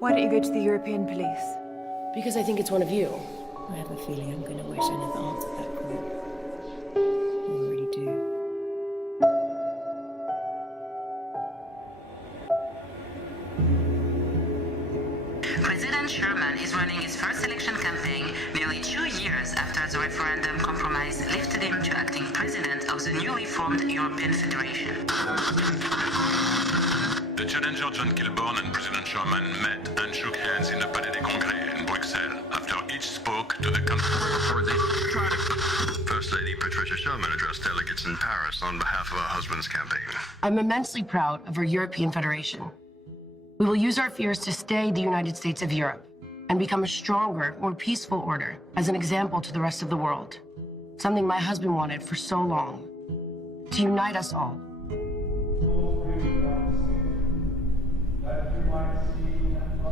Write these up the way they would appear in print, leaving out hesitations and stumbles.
Why don't you go to the European police? Because I think it's one of you. I have a feeling I'm going to wish I never answered that call. I already do. President Sherman is running his first election campaign nearly 2 years after the referendum compromise lifted him to acting president of the newly formed European Federation. The challenger John Kilburn and President Sherman met and shook hands in the Palais des Congrès in Bruxelles after each spoke to the country. First Lady Patricia Sherman addressed delegates in Paris on behalf of her husband's campaign. I'm immensely proud of our European Federation. We will use our fears to stay the United States of Europe and become a stronger, more peaceful order as an example to the rest of the world. Something my husband wanted for so long. To unite us all.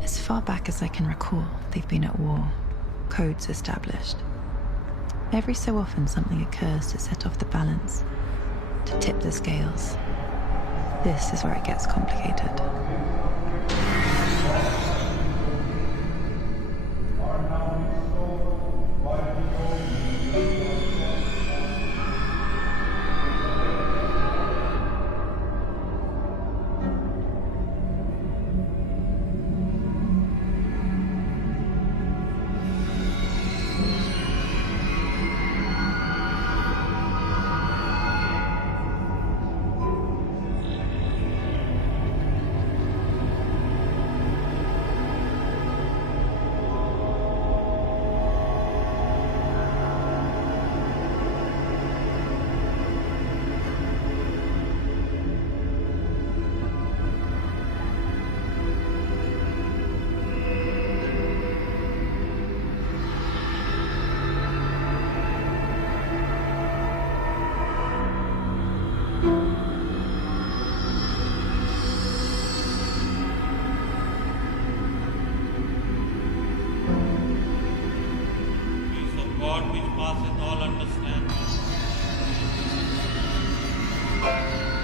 As far back as I can recall, they've been at war, codes established. Every so often something occurs to set off the balance, to tip the scales. This is where it gets complicated.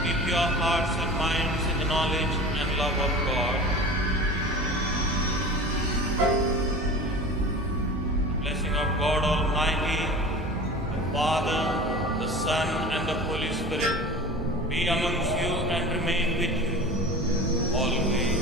Keep your hearts and minds in the knowledge and love of God. The blessing of God Almighty, the Father, the Son, and the Holy Spirit be amongst you and remain with you always.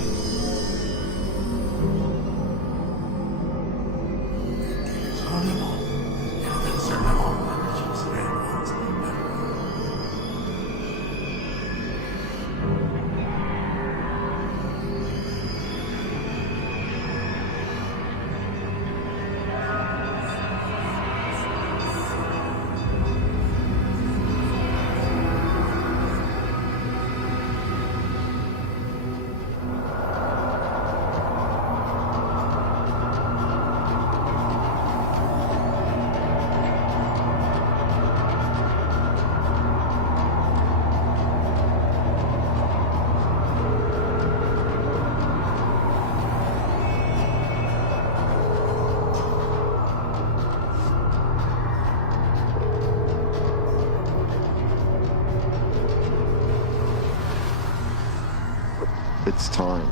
It's time.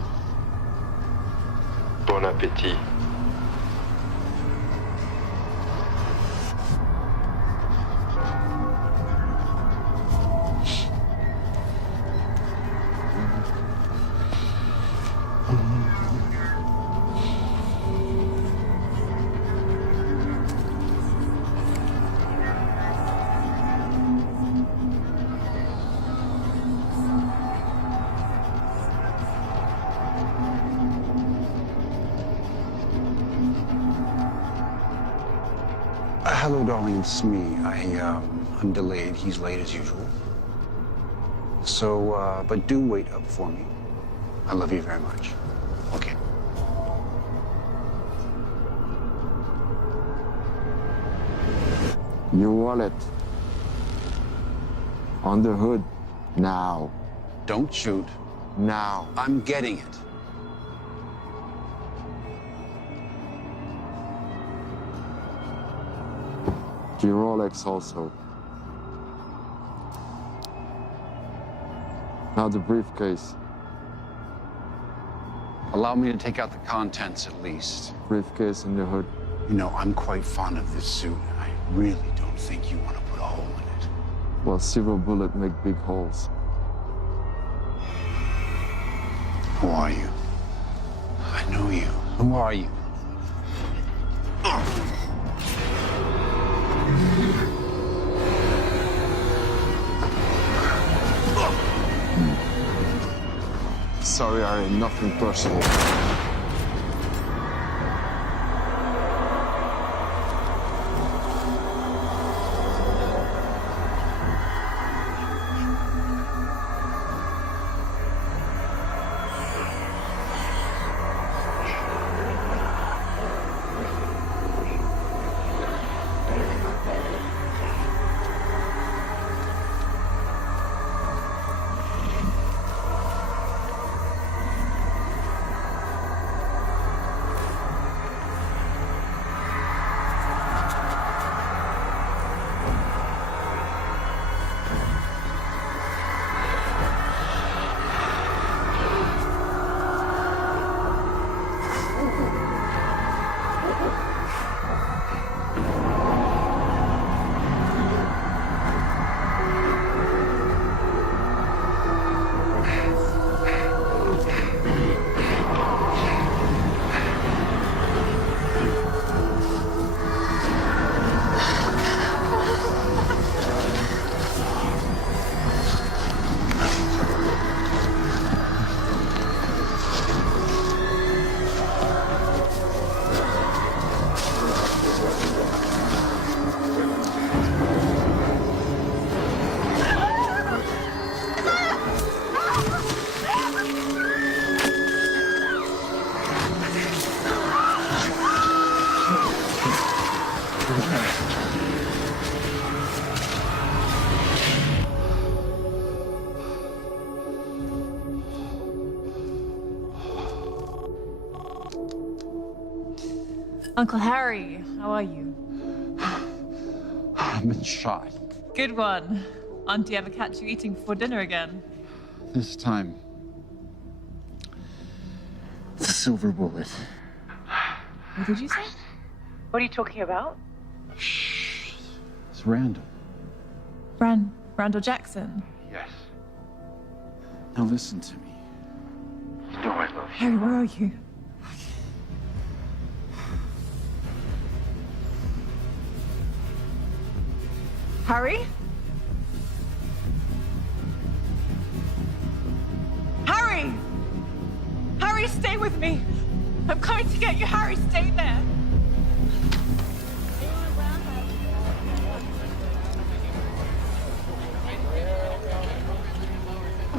Bon appétit. Hello, darling, it's me. I'm delayed. He's late as usual. So, but do wait up for me. I love you very much. Okay. Your wallet. On the hood. Now. Don't shoot. Now. I'm getting it. Your Rolex also. Now the briefcase. Allow me to take out the contents at least. Briefcase in the hood. You know, I'm quite fond of this suit. I really don't think you want to put a hole in it. Well, silver bullet make big holes. Who are you? I know you. Who are you? Sorry, Harry, nothing personal. Uncle Harry, how are you? I've been shot. Good one. Auntie ever catch you eating before dinner again? This time, it's a silver bullet. What did you say? What are you talking about? Shh. It's Randall. Randall Jackson. Yes. Now listen to me. You know I love you. Harry, where are you? Harry? Harry! Harry, stay with me! I'm coming to get you, Harry, stay there!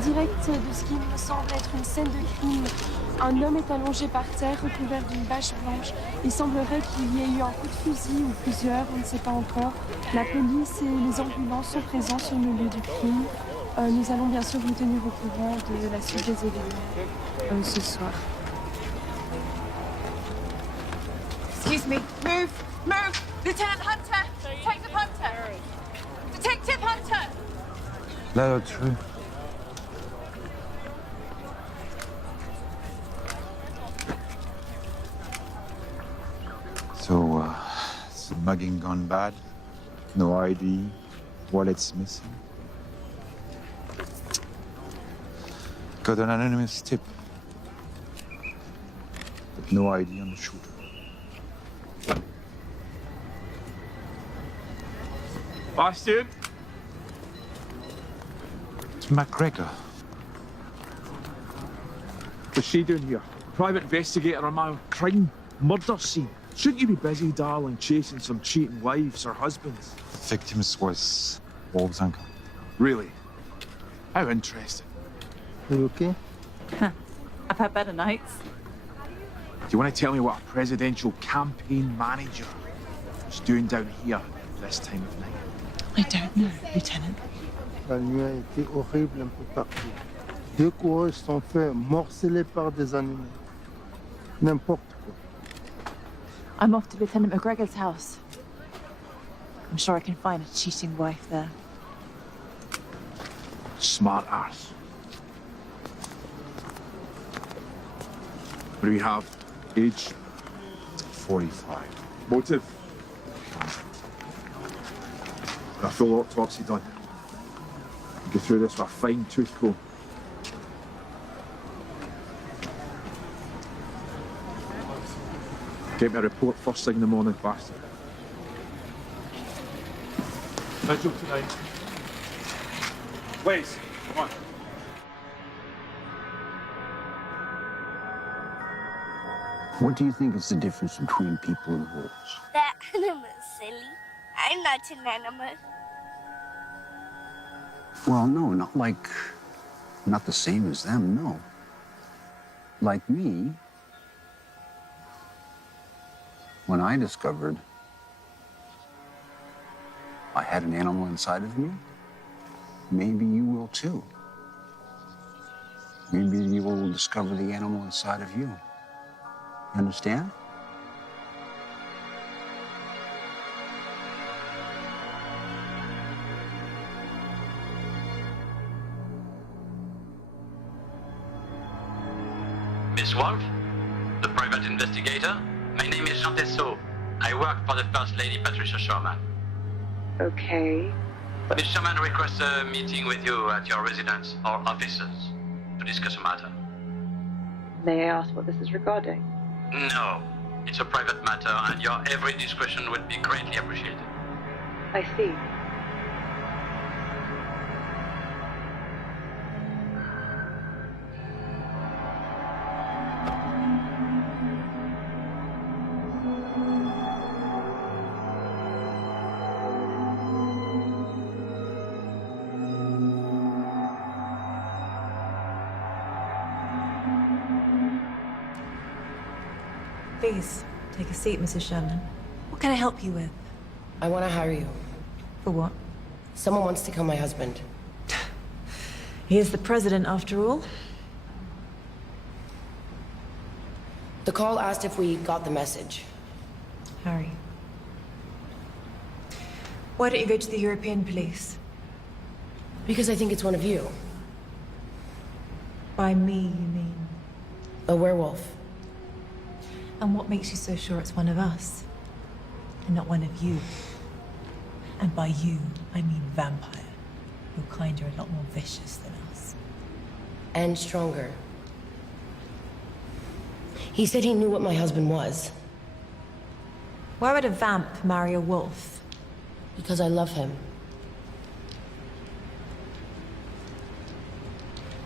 Direct de ce qui me semble être une scène de crime. Un homme est allongé par terre, recouvert d'une bâche blanche. Il semblerait qu'il y ait eu un coup de fusil ou plusieurs, on ne sait pas encore. La police et les ambulances sont présents sur le lieu du crime. Nous allons bien sûr vous tenir au courant de la suite des événements ce soir. Excuse me. Move! Move! Lieutenant Hunter! Detective Hunter! Detective Hunter! Là-dessus. So, is the mugging gone bad? No ID, wallet's missing. Got an anonymous tip, but no ID on the shooter. Bastard! It's McGregor. What's she doing here? Private investigator on my crime murder scene. Shouldn't you be busy, darling, chasing some cheating wives or husbands? The victims was Wolf's uncle. Really? How interesting. Are you okay? I've had better nights. Do you want to tell me what a presidential campaign manager is doing down here this time of night? I don't know, Lieutenant. La nuit a été horrible un peu partout. 2 coureurs sont faits morcelés par des animaux. N'importe quoi. I'm off to Lieutenant McGregor's house. I'm sure I can find a cheating wife there. Smart ass. What do we have? Age? 45. Motive? A full autopsy done. Go through this with a fine tooth comb. Get me a report first thing in the morning, bastard. Vigil tonight. Wes, come on. What do you think is the difference between people and wolves? That animal's silly. I'm not an animal. Well, no, not the same as them, no. Like me, when I discovered I had an animal inside of me, maybe you will too. Maybe you will discover the animal inside of you. You understand? Miss Wolf, the private investigator. My name is Jean Tessot. I work for the First Lady Patricia Sherman. Okay. Miss Sherman requests a meeting with you at your residence or offices to discuss a matter. May I ask what this is regarding? No, it's a private matter and your every discretion would be greatly appreciated. I see. Please, take a seat, Mrs. Sherman. What can I help you with? I want to hire you. For what? Someone wants to kill my husband. He is the president, after all. The call asked if we got the message. Harry. Why don't you go to the European police? Because I think it's one of you. By me, you mean? A werewolf. And what makes you so sure it's one of us? And not one of you? And by you, I mean vampire. Your kind are a lot more vicious than us. And stronger. He said he knew what my husband was. Why would a vamp marry a wolf? Because I love him.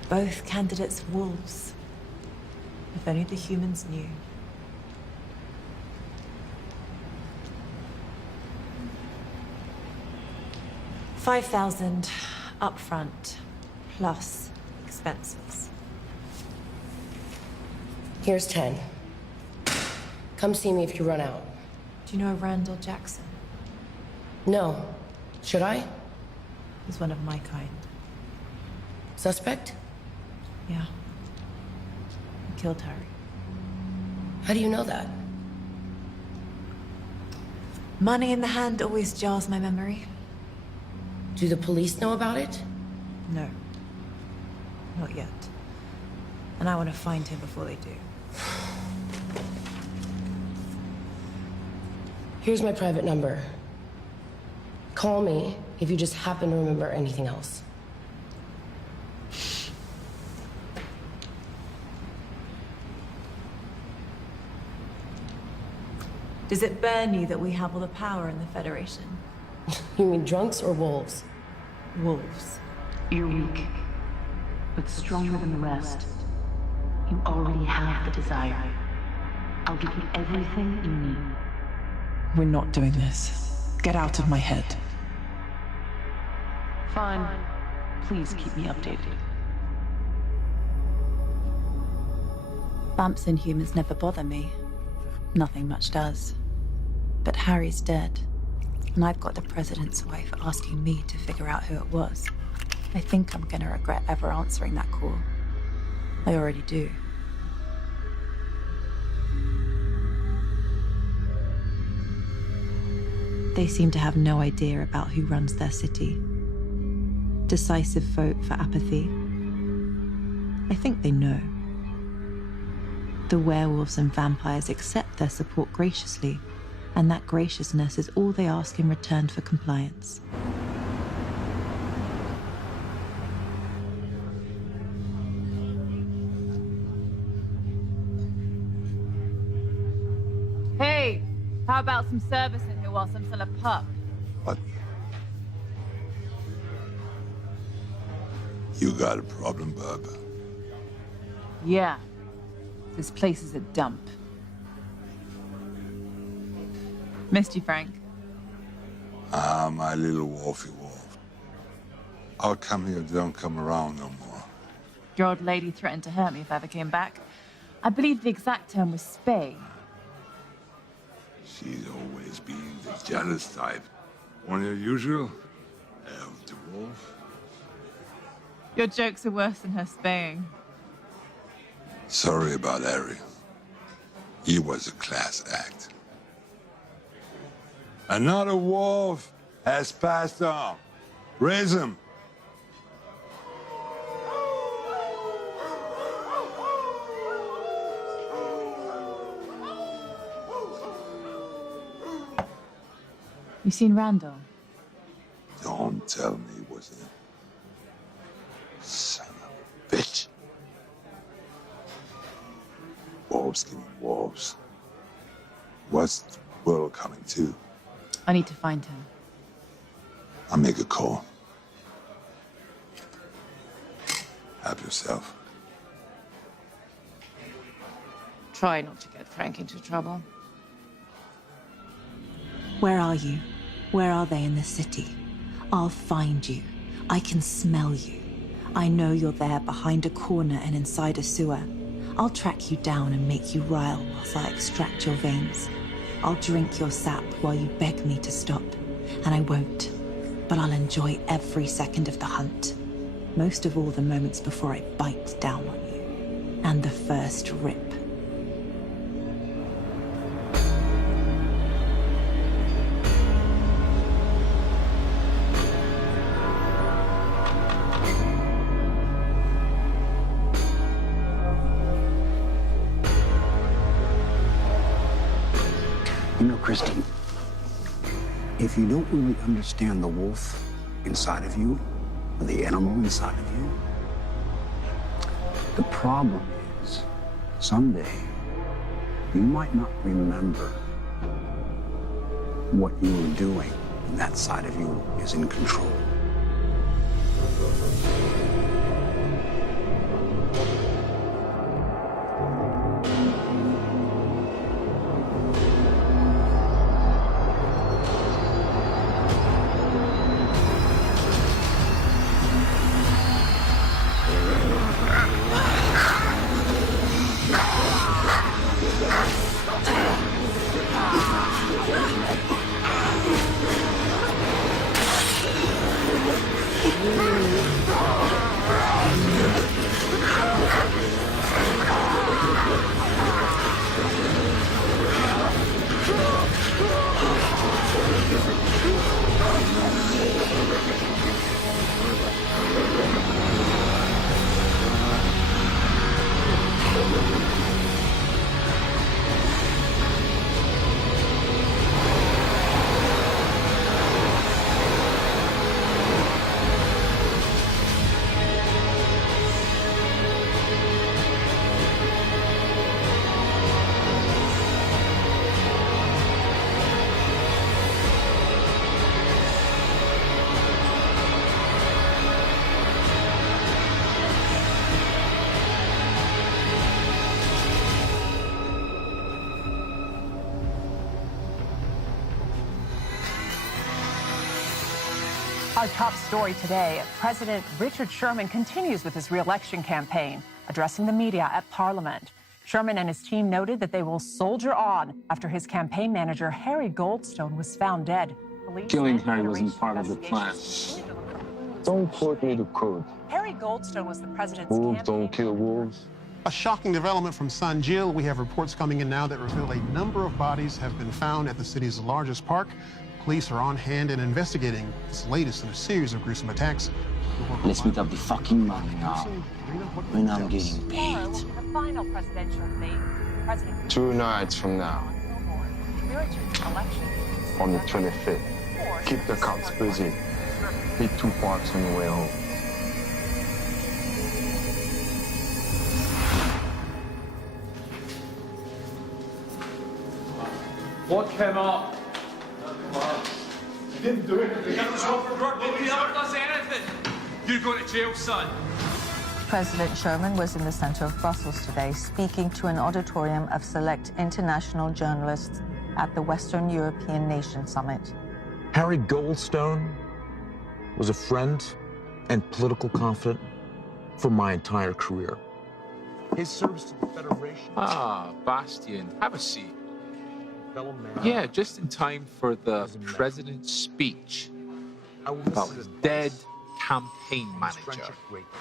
Both candidates wolves. If only the humans knew. $5,000 upfront, plus expenses. Here's 10. Come see me if you run out. Do you know Randall Jackson? No. Should I? He's one of my kind. Suspect? Yeah. He killed Harry. How do you know that? Money in the hand always jars my memory. Do the police know about it? No. Not yet. And I want to find him before they do. Here's my private number. Call me if you just happen to remember anything else. Does it burn you that we have all the power in the Federation? You mean drunks or wolves? Wolves. You're weak, but stronger than the rest. You already have the desire. I'll give you everything you need. We're not doing this. Get out of my head. Fine. Please keep me updated. Vamps and humans never bother me. Nothing much does. But Harry's dead. And I've got the president's wife asking me to figure out who it was. I think I'm gonna regret ever answering that call. I already do. They seem to have no idea about who runs their city. Decisive vote for apathy. I think they know. The werewolves and vampires accept their support graciously, and that graciousness is all they ask in return for compliance. Hey, how about some service in here whilst I'm still a pup? What? You got a problem, bub? Yeah. This place is a dump. Missed you, Frank. Ah, my little wolfy wolf. How come you don't come around no more? Your old lady threatened to hurt me if I ever came back. I believe the exact term was spay. She's always been the jealous type. One unusual? Elf the wolf? Your jokes are worse than her spaying. Sorry about Harry. He was a class act. Another wolf has passed on. Raise him. You seen Randall? Don't tell me it was him. Son of a bitch. Wolves killing wolves. What's the world coming to? I need to find him. I'll make a call. Help yourself. Try not to get Frank into trouble. Where are you? Where are they in the city? I'll find you. I can smell you. I know you're there behind a corner and inside a sewer. I'll track you down and make you rile whilst I extract your veins. I'll drink your sap while you beg me to stop. And I won't. But I'll enjoy every second of the hunt. Most of all the moments before I bite down on you. And the first rip. You know, Christine, if you don't really understand the wolf inside of you, or the animal inside of you, the problem is, someday, you might not remember what you were doing when that side of you is in control. Our top story today, President Richard Sherman continues with his re-election campaign, addressing the media at Parliament. Sherman and his team noted that they will soldier on after his campaign manager, Harry Goldstone, was found dead. Killing Harry wasn't part of the plan. Don't quote me the code. Harry Goldstone was the president's Wolves don't kill wolves. A shocking development from San Gil. We have reports coming in now that reveal a number of bodies have been found at the city's largest park. police are on hand and investigating this latest in a series of gruesome attacks. Let's meet up the fucking money now. When I'm getting paid. Tomorrow will be the final presidential debate. President 2 nights from now. On the 25th. Keep the cops busy. Hit 2 parks on the way home. What came up? Come on. You didn't do it. Nobody ever does anything. You're going to jail, son. President Sherman was in the center of Brussels today, speaking to an auditorium of select international journalists at the Western European Nation Summit. Harry Goldstone was a friend and political confidant for my entire career. His service to the Federation... Ah, Bastian, have a seat. Fellow man. Yeah, just in time for the president's speech about his dead campaign manager.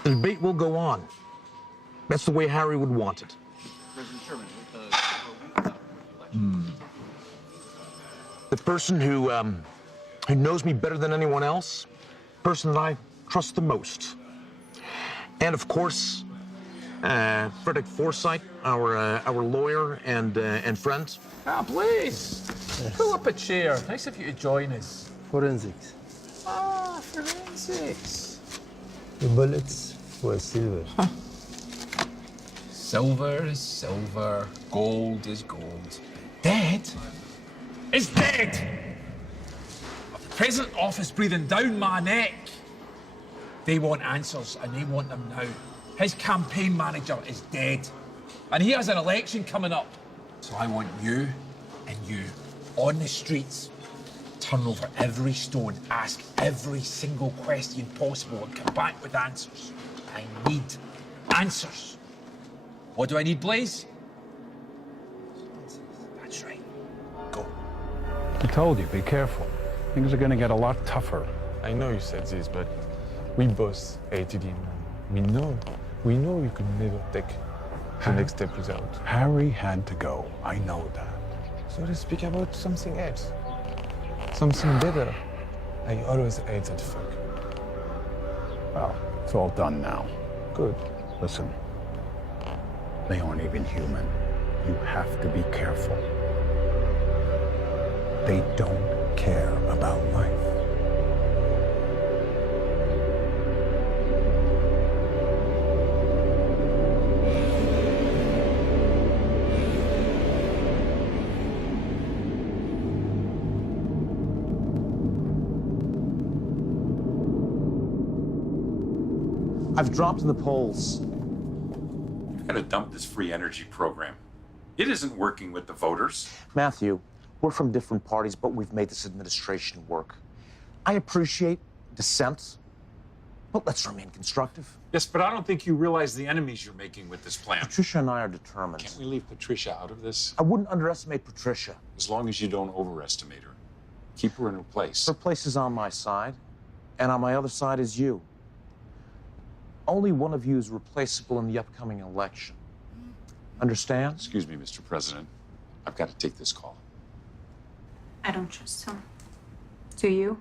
The debate will go on. That's the way Harry would want it. The person who knows me better than anyone else, person that I trust the most. And of course, Frederick Forsyth, our lawyer and friend. Ah, please. Pull up a chair. Nice of you to join us. Forensics. Ah, forensics. The bullets were silver. Silver is silver. Gold is gold. Dead is dead. A present office breathing down my neck. They want answers, and they want them now. His campaign manager is dead, and he has an election coming up. So I want you and you on the streets. Turn over every stone, ask every single question possible, and come back with answers. I need answers. What do I need, Blaze? That's right. Go. I told you, be careful. Things are gonna get a lot tougher. I know you said this, but we both hated him. We know you could never take the next step without. Harry had to go. I know that. So let's speak about something else. Something better. I always hate that fuck. Well, it's all done now. Good. Listen, they aren't even human. You have to be careful. They don't care about life. I've dropped in the polls. You've got to dump this free energy program. It isn't working with the voters. Matthew, we're from different parties, but we've made this administration work. I appreciate dissent, but let's remain constructive. Yes, but I don't think you realize the enemies you're making with this plan. Patricia and I are determined. Can't we leave Patricia out of this? I wouldn't underestimate Patricia. As long as you don't overestimate her. Keep her in her place. Her place is on my side, and on my other side is you. Only one of you is replaceable in the upcoming election. Understand? Excuse me, Mr. President. I've got to take this call. I don't trust him. Do you?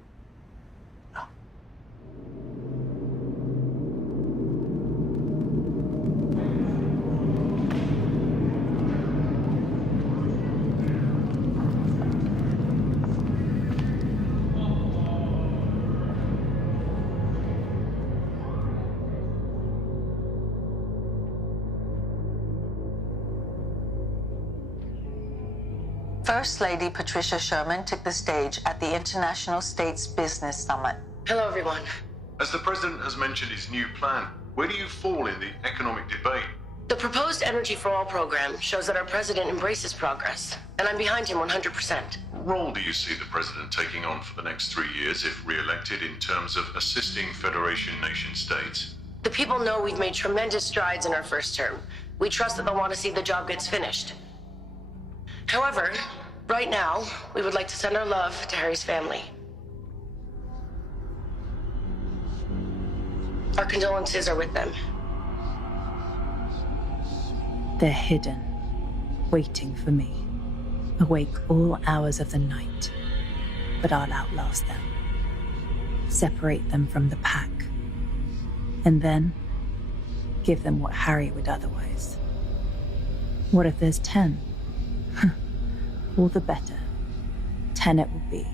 First Lady Patricia Sherman took the stage at the International States Business Summit. Hello, everyone. As the president has mentioned his new plan, where do you fall in the economic debate? The proposed Energy for All program shows that our president embraces progress, and I'm behind him 100%. What role do you see the president taking on for the next 3 years if re-elected in terms of assisting Federation nation states? The people know we've made tremendous strides in our first term. We trust that they'll want to see the job gets finished. However, right now, we would like to send our love to Harry's family. Our condolences are with them. They're hidden, waiting for me, awake all hours of the night, but I'll outlast them. Separate them from the pack. And then give them what Harry would otherwise. What if there's 10? All the better. 10 it will be.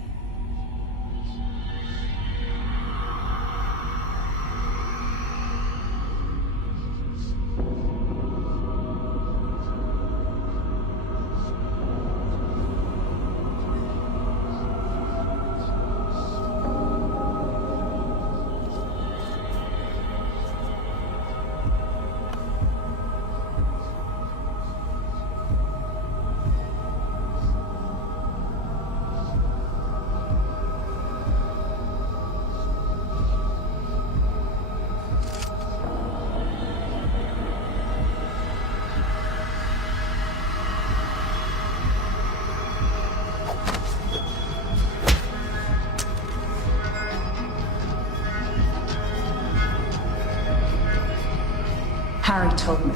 Harry told me.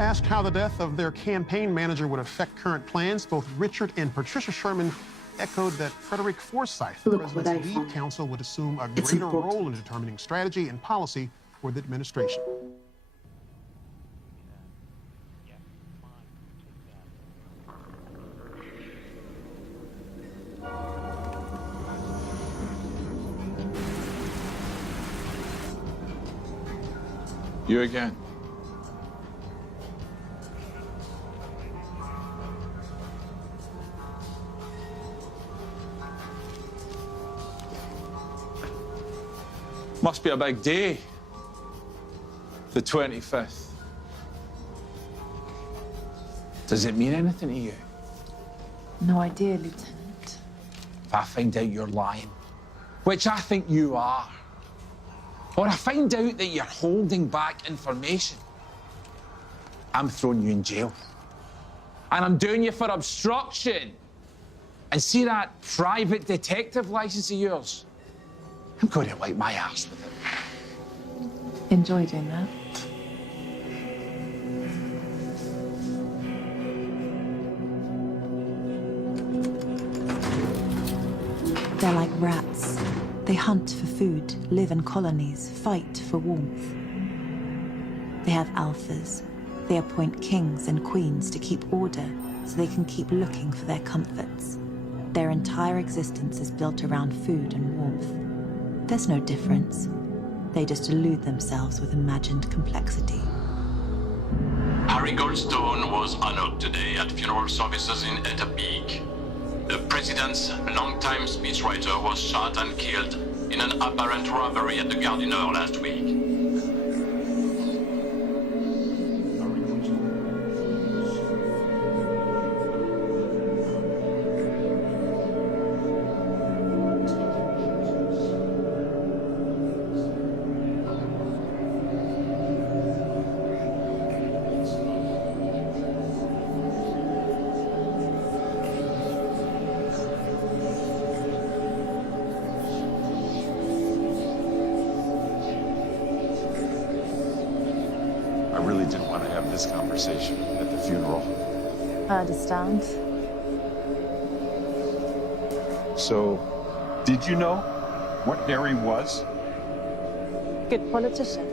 Asked how the death of their campaign manager would affect current plans, both Richard and Patricia Sherman echoed that Frederick Forsyth, the president's lead counsel, would assume a greater role in determining strategy and policy for the administration. You again. Must be a big day. The 25th. Does it mean anything to you? No idea, Lieutenant. If I find out you're lying, which I think you are, or I find out that you're holding back information, I'm throwing you in jail. And I'm doing you for obstruction. And see that private detective license of yours? I'm going to wipe my ass with it. Enjoy doing that. They're like rats. They hunt for food, live in colonies, fight for warmth. They have alphas. They appoint kings and queens to keep order so they can keep looking for their comforts. Their entire existence is built around food and warmth. There's no difference. They just elude themselves with imagined complexity. Harry Goldstone was honored today at funeral services in Eta Peak. The president's longtime speechwriter was shot and killed in an apparent robbery at the Gardiner last week. I really didn't want to have this conversation at the funeral. I understand. So, did you know what Harry was? Good politician.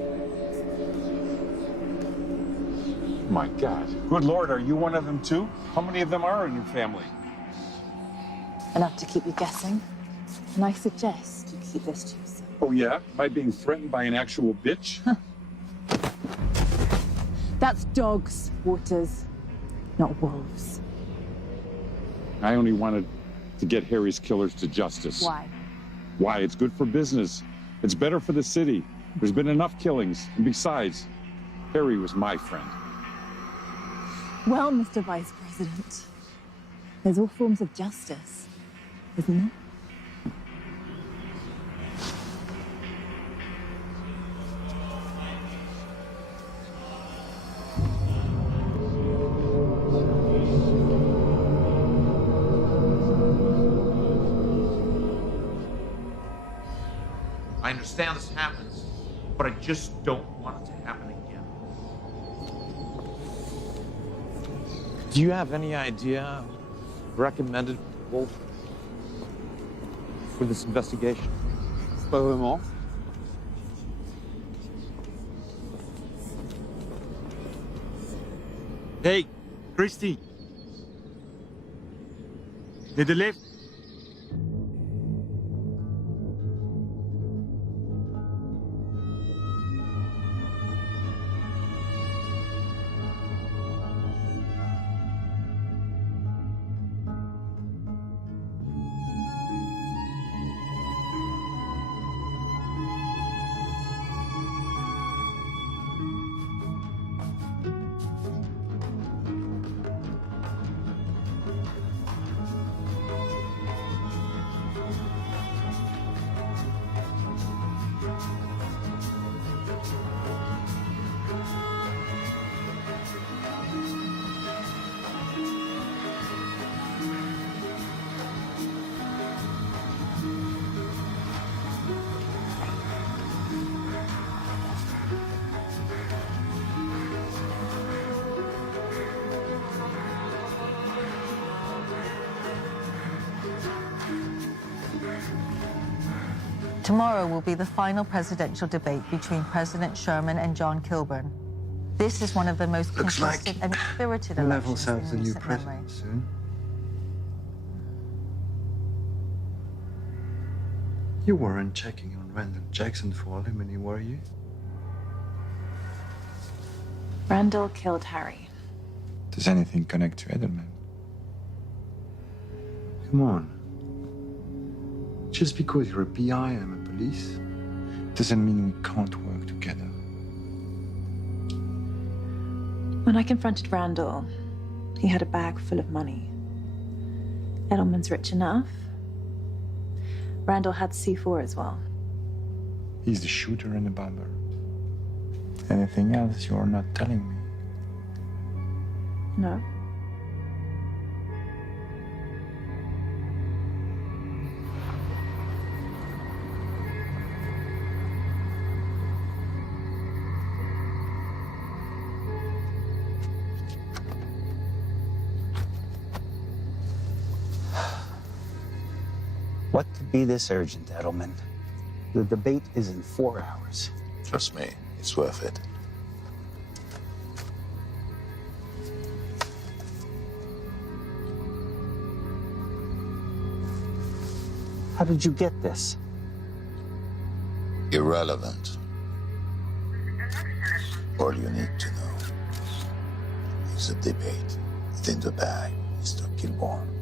My God. Good Lord, are you one of them too? How many of them are in your family? Enough to keep you guessing. And I suggest you keep this to yourself. Oh yeah? By being threatened by an actual bitch? That's dogs, Waters, not wolves. I only wanted to get Harry's killers to justice. Why? Why? It's good for business. It's better for the city. There's been enough killings. And besides, Harry was my friend. Well, Mr. Vice President, there's all forms of justice, isn't there? I understand this happens, but I just don't want it to happen again. Do you have any idea recommended Wolf for this investigation? Pas vraiment. Hey, Christy. Need a lift? Tomorrow will be the final presidential debate between President Sherman and John Kilburn. This is one of the most Looks contested and spirited We'll elections have ourselves a in new recent memory. president soon. You weren't checking on Randall Jackson for alimony, were you? Randall killed Harry. Does anything connect to Edelman? Come on. Just because you're a PI and I'm a police, doesn't mean we can't work together. When I confronted Randall, he had a bag full of money. Edelman's rich enough. Randall had C4 as well. He's the shooter and the bomber. Anything else you're not telling me? No. What could be this urgent, Edelman? The debate is in 4 hours. Trust me, it's worth it. How did you get this? Irrelevant. All you need to know is the debate within the bag, Mr. Kilbourne.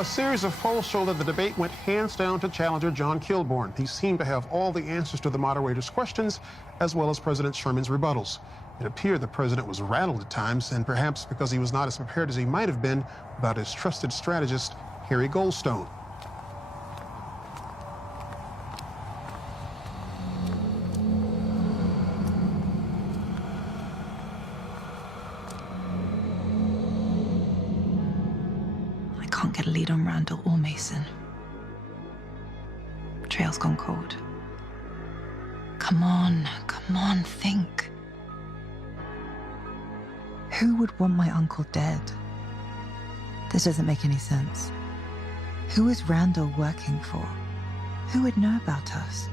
A series of polls show that the debate went hands down to challenger John Kilbourne. He seemed to have all the answers to the moderator's questions, as well as President Sherman's rebuttals. It appeared the president was rattled at times, and perhaps because he was not as prepared as he might have been without his trusted strategist, Harry Goldstone. I can't get a lead on Randall or Mason. Trail's gone cold. Come on, think. Who would want my uncle dead? This doesn't make any sense. Who is Randall working for? Who would know about us?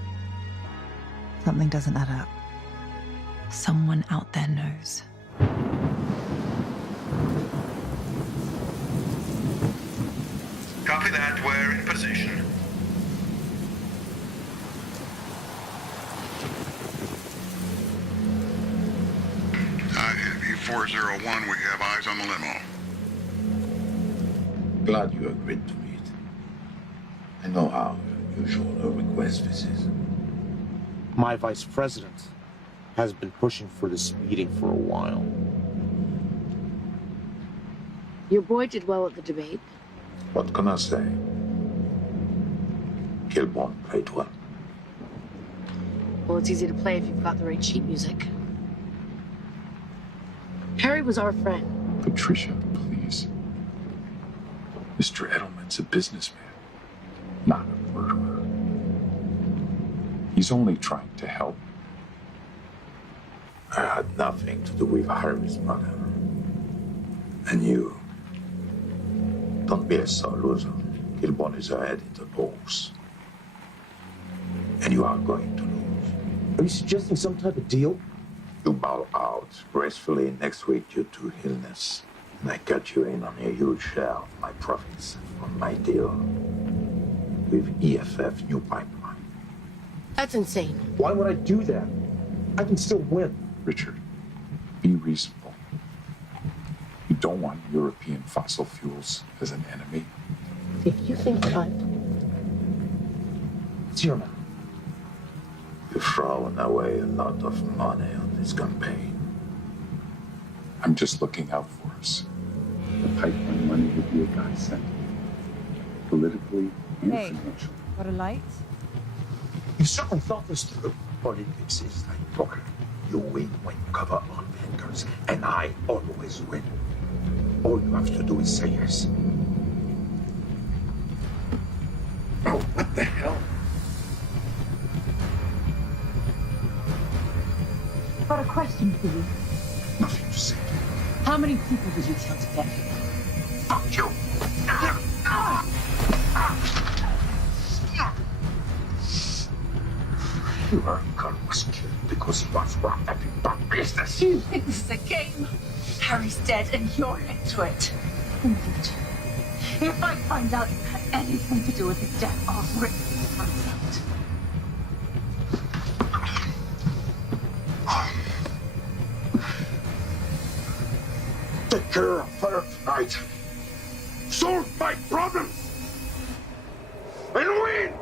Something doesn't add up. Someone out there knows. Copy that. We're in position. I have U401. We have eyes on the limo. Glad you agreed to meet. I know how unusual a request this is. My vice president has been pushing for this meeting for a while. Your boy did well at the debate. What can I say? Kilbourne played well. Well, it's easy to play if you've got the right sheet music. Harry was our friend. Patricia, please. Mr. Edelman's a businessman, not a murderer. He's only trying to help. I had nothing to do with Harry's murder. And you. Don't be a sore loser. Kilbourne is ahead in the polls. And you are going to lose. Are you suggesting some type of deal? You bow out gracefully next week due to illness. And I cut you in on a huge share of my profits on my deal with EFF New Pipeline. That's insane. Why would I do that? I can still win. Richard, be reasonable. You don't want European fossil fuels as an enemy. If you think that It's your man. You've thrown away a lot of money on this campaign. I'm just looking out for us. The pipeline money would be a godsend, politically and Hey, financially. got a light? You certainly thought this through. Politics is like poker. You win when you cover all bankers, and I always win. All you have to do is say yes. Oh, what the hell? Got a question for you. Nothing to say. How many people did you kill today? Fuck you! Your uncle was killed because he was wrapped up in bad business. You think this is a game? Harry's dead and you're into it. Indeed. If I find out you had anything to do with his death, I'll rip you from sight. Take care of her tonight. Solve my problems! And win!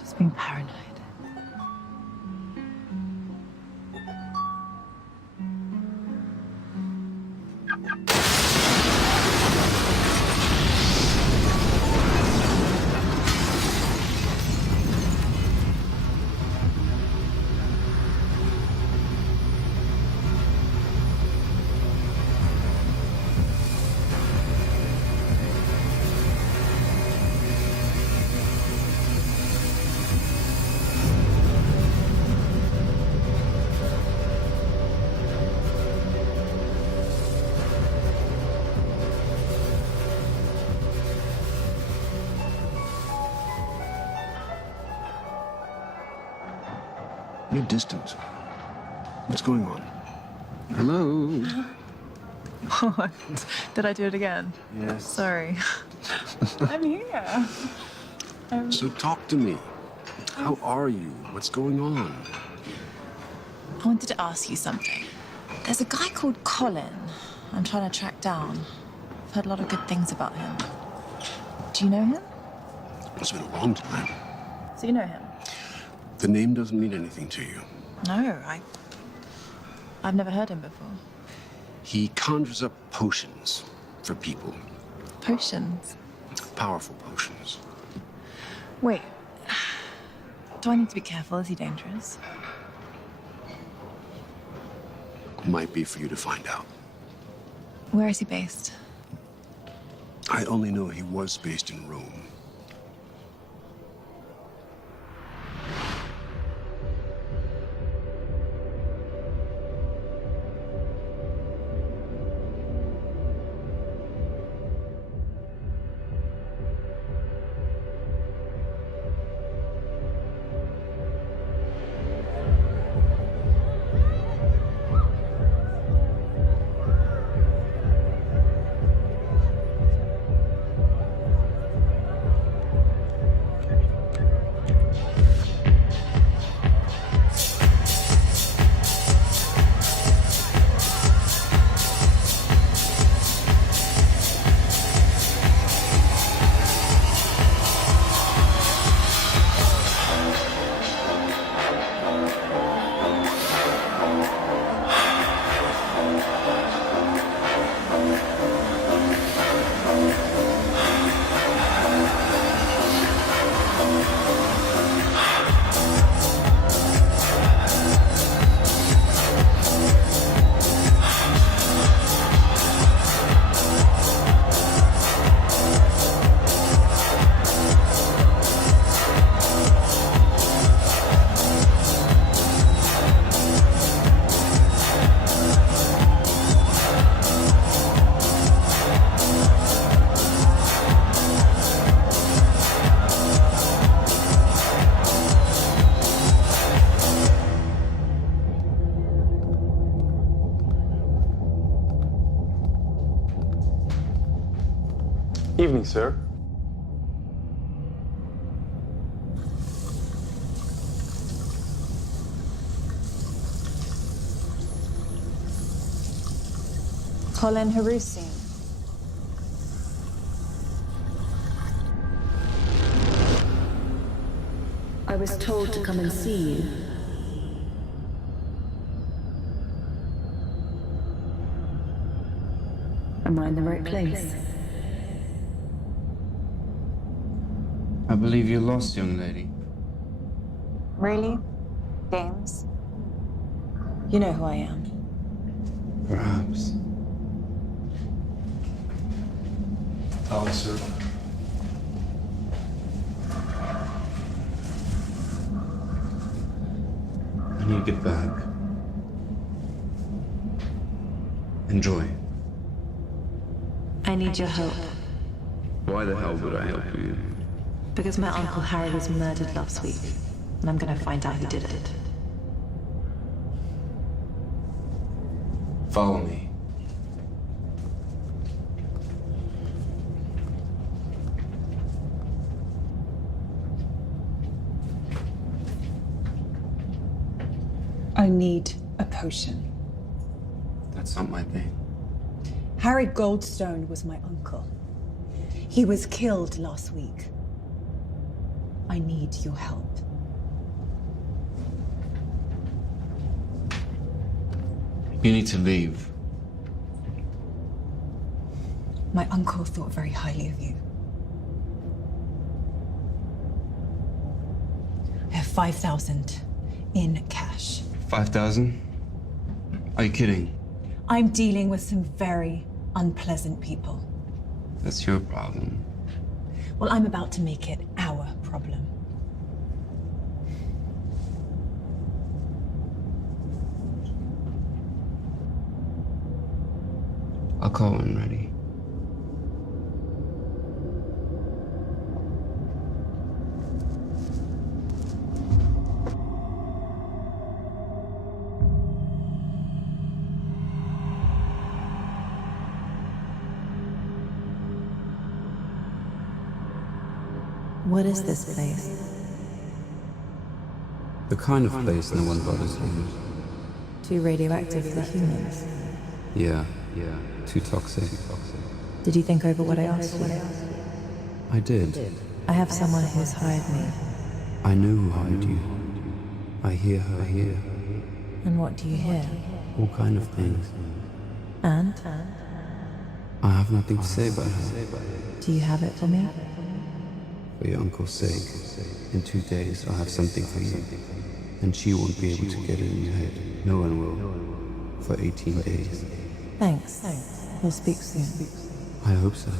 Just being paranoid. You're distant. What's going on? Hello? What? Did I do it again? Yes. Sorry. I'm here. So talk to me. How are you? What's going on? I wanted to ask you something. There's a guy called Colin I'm trying to track down. I've heard a lot of good things about him. Do you know him? It's been a long time. So you know him? The name doesn't mean anything to you. No, I've never heard him before. He conjures up potions for people. Potions? Powerful potions. Wait. Do I need to be careful? Is he dangerous? Might be for you to find out. Where is he based? I only know he was based in Rome. Evening, sir. Colin Harusi. I was told to come and see you. Am I in the right place? I believe you're lost, young lady. Really? Games? You know who I am. Perhaps. Sir. When you get back, enjoy. I need your help. Why the hell would I help you? Because my Uncle Harry was murdered last week, and I'm gonna find out who did it. Follow me. I need a potion. That's not my thing. Harry Goldstone was my uncle. He was killed last week. I need your help. You need to leave. My uncle thought very highly of you. I have 5,000 in cash. 5,000? Are you kidding? I'm dealing with some very unpleasant people. That's your problem. Well, I'm about to make it our problem. I'll call when ready. What is this place? The kind of place no one bothers you. Too radioactive for humans. Yeah, too toxic. Did you think over what I asked you? I did. I have someone who's hired me. I know who hired you. I hear her here. And what do you hear? All kind of things. And? I have nothing to say about her. Do you have it for me? For your uncle's sake, in 2 days I'll have something for you. And she won't be able to get it in your head. No one will. For 18 days. Thanks. We'll speak soon. I hope so.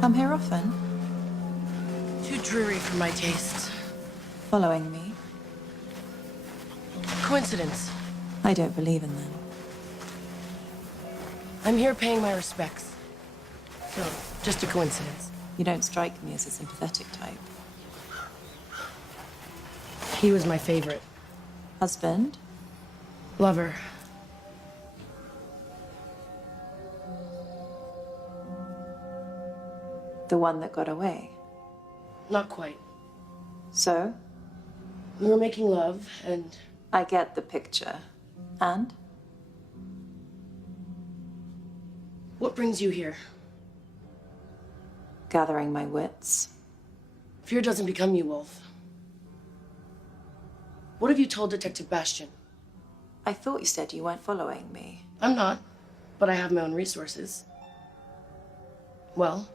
Come here often? Too dreary for my taste. Following me? Coincidence. I don't believe in them. I'm here paying my respects. So, just a coincidence. You don't strike me as a sympathetic type. He was my favorite. Husband? Lover. The one that got away? Not quite. So? We were making love, and... I get the picture. And? What brings you here? Gathering my wits. Fear doesn't become you, Wolf. What have you told Detective Bastian? I thought you said you weren't following me. I'm not, but I have my own resources. Well?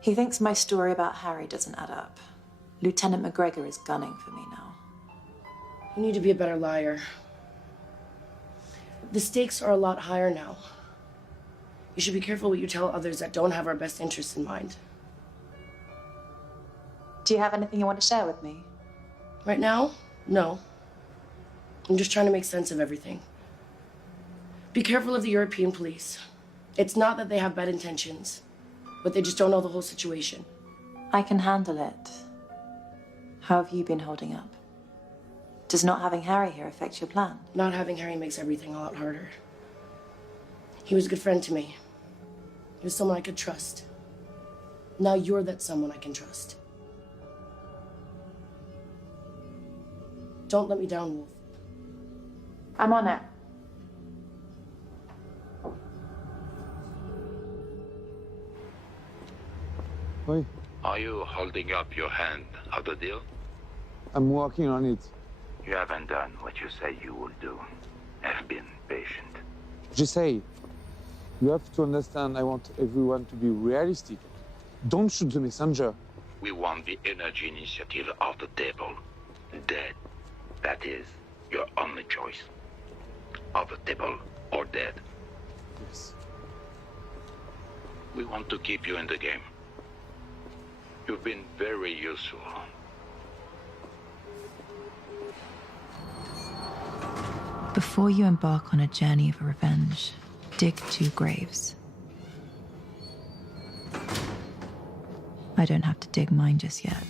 He thinks my story about Harry doesn't add up. Lieutenant McGregor is gunning for me now. You need to be a better liar. The stakes are a lot higher now. You should be careful what you tell others that don't have our best interests in mind. Do you have anything you want to share with me? Right now, no. I'm just trying to make sense of everything. Be careful of the European police. It's not that they have bad intentions, but they just don't know the whole situation. I can handle it. How have you been holding up? Does not having Harry here affect your plan? Not having Harry makes everything a lot harder. He was a good friend to me. He was someone I could trust. Now you're that someone I can trust. Don't let me down, Wolf. I'm on it. Oi, Are you holding up your hand of the deal? I'm working on it. You haven't done what you said you would do. Have been patient. Just say, you have to understand I want everyone to be realistic. Don't shoot the messenger. We want the energy initiative off the table. Dead. That is your only choice. Off the table or dead. Yes. We want to keep you in the game. You've been very useful. Before you embark on a journey of revenge, dig 2 graves. I don't have to dig mine just yet.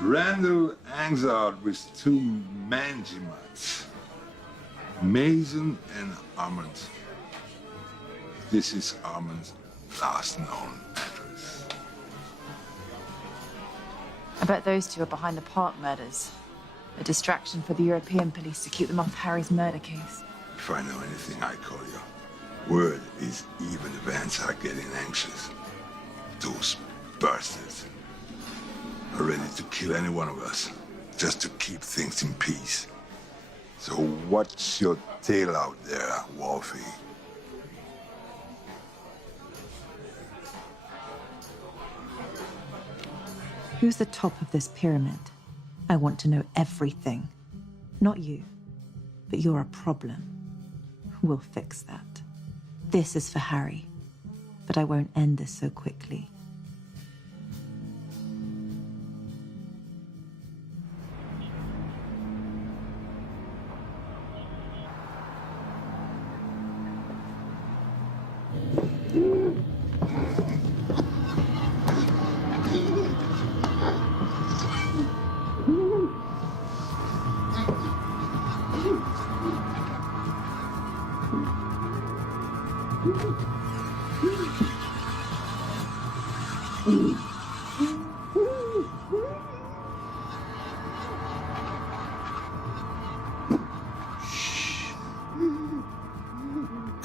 Randall hangs out with 2 Manjimats, Mason and Armand. This is Armand's last known address. I bet those 2 are behind the Park murders. A distraction for the European police to keep them off Harry's murder case. If I know anything, I call you. Word is even events are getting anxious. Those bastards are ready to kill any one of us, just to keep things in peace. So what's your tale out there, Wolfie? Who's the top of this pyramid? I want to know everything. Not you, but you're a problem. We'll fix that. This is for Harry, but I won't end this so quickly.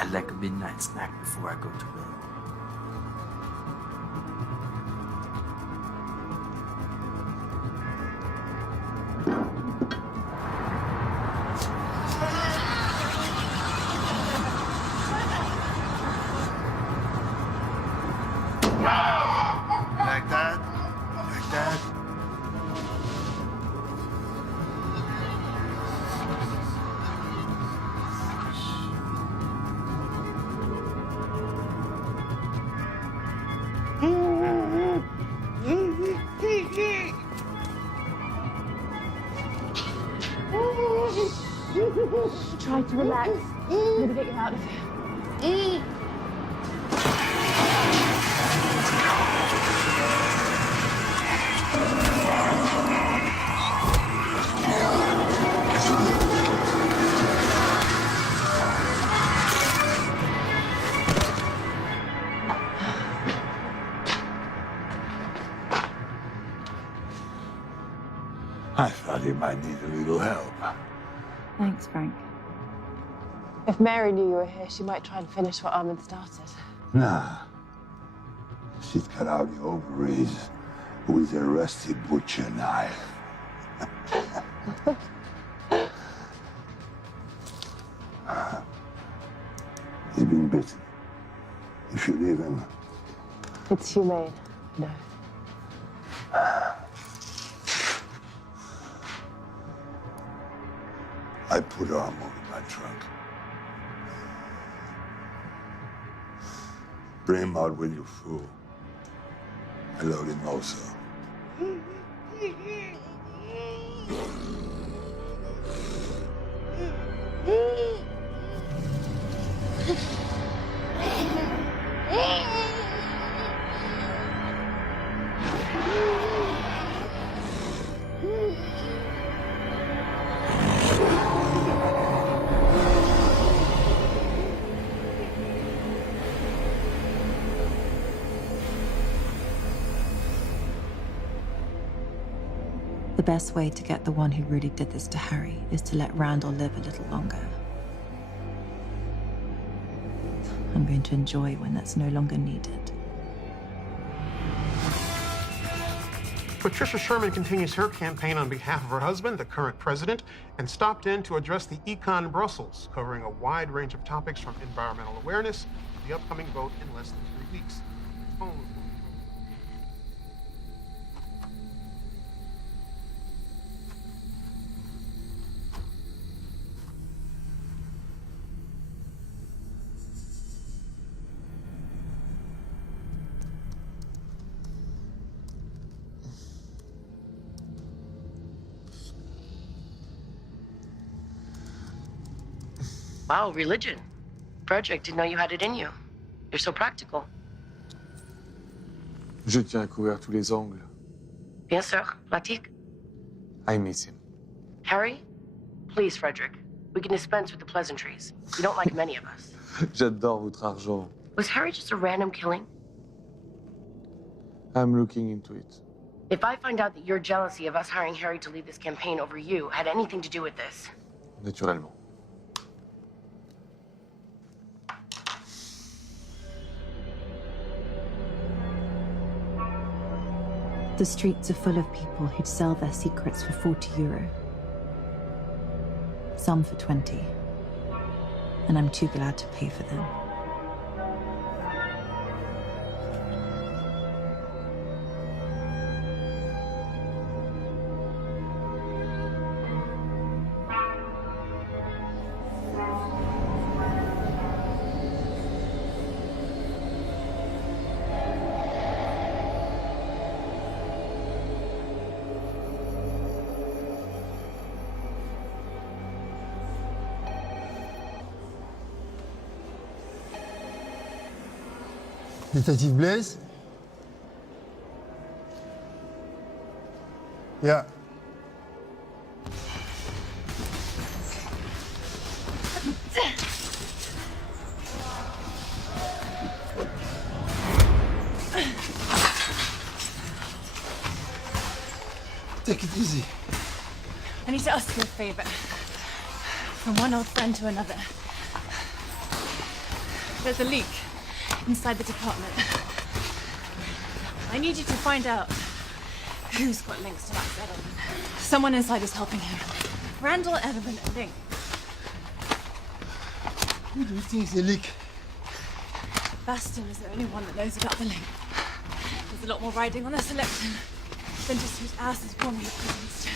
I like a midnight snack before I go to bed. Like that? Like that? Try to relax. I'm gonna get you out of here. thought he might need a little help. Thanks, Frank. If Mary knew you were here, she might try and finish what Armin started. Nah. She's cut out the ovaries with a rusty butcher knife. He's been bitten. You should leave him. It's humane, no. I put armor in my trunk. Bring him out when you fool. I load him also. The best way to get the one who really did this to Harry is to let Randall live a little longer. I'm going to enjoy when that's no longer needed. Patricia Sherman continues her campaign on behalf of her husband, the current president, and stopped in to address the Econ in Brussels, covering a wide range of topics from environmental awareness to the upcoming vote in less than 3 weeks. Wow, religion. Frederick, didn't know you had it in you. You're so practical. Je tiens à couvrir tous les angles. Bien sûr, pratique. I miss him. Harry, please, Frederick. We can dispense with the pleasantries. You don't like many of us. J'adore votre argent. Was Harry just a random killing? I'm looking into it. If I find out that your jealousy of us hiring Harry to lead this campaign over you had anything to do with this. Naturellement. The streets are full of people who'd sell their secrets for €40. Some for 20. And I'm too glad to pay for them. Detective Blaze? Yeah. Take it easy. I need to ask you a favor. From one old friend to another. There's a leak inside the department. I need you to find out who's got links to Max Edelman. Someone inside is helping him. Randall Edelman a link. Who do you think is the leak? Bastion is the only one that knows about the link. There's a lot more riding on this election than just whose ass is warming the prisons.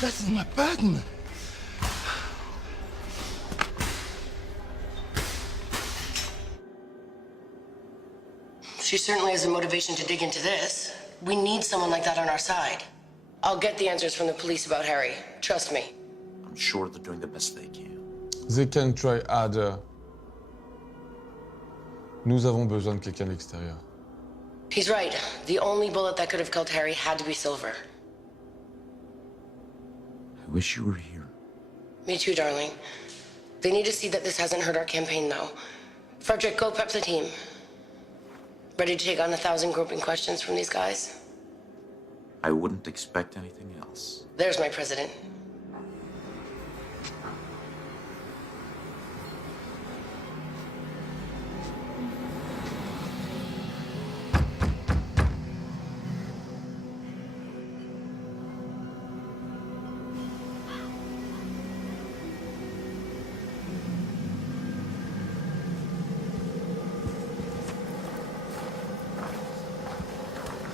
That's my partner. She certainly has a motivation to dig into this. We need someone like that on our side. I'll get the answers from the police about Harry. Trust me. I'm sure they're doing the best they can. They can try harder. Nous avons besoin de quelqu'un d'extérieur. He's right. The only bullet that could have killed Harry had to be silver. I wish you were here. Me too, darling. They need to see that this hasn't hurt our campaign, though. Frederick, go prep the team. Ready to take on 1,000 groping questions from these guys? I wouldn't expect anything else. There's my president.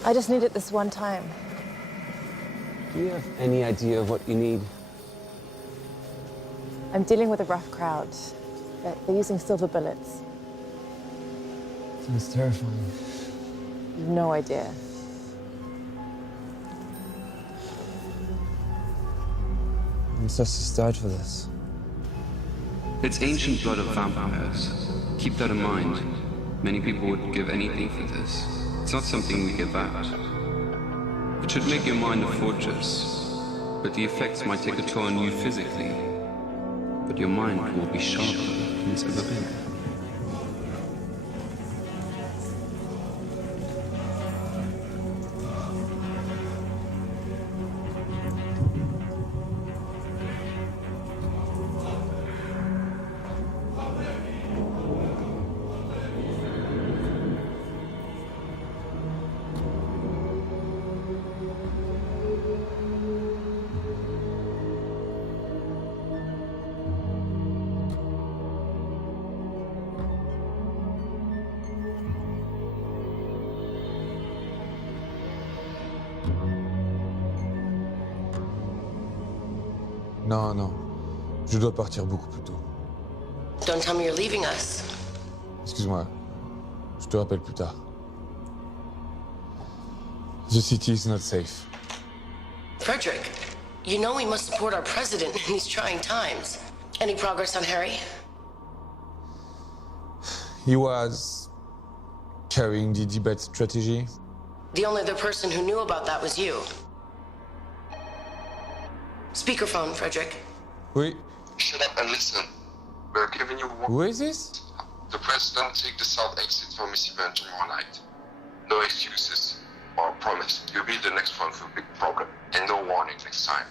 I just need it this one time. Do you have any idea of what you need? I'm dealing with a rough crowd. They're using silver bullets. Sounds terrifying. You've no idea. Ancestors died for this. It's ancient blood of vampires. Keep that in mind. Many people would give anything for this. It's not something we give out. It should make your mind a fortress, but the effects might take a toll on you physically. But your mind will be sharper than it's ever been. Non, non. Je dois partir beaucoup plus tôt. Don't tell me you're leaving us. Excuse-moi. Je te rappelle plus tard. The city is not safe. Frederick, you know we must support our president in these trying times. Any progress on Harry? He was carrying the debate strategy. The only other person who knew about that was you. Speakerphone, Frederick. Oui. Shut up and listen. We're giving you one. Who is this? The president take the south exit for misadventure tomorrow night. No excuses or promise. You'll be the next one for a big problem. And no warning next time.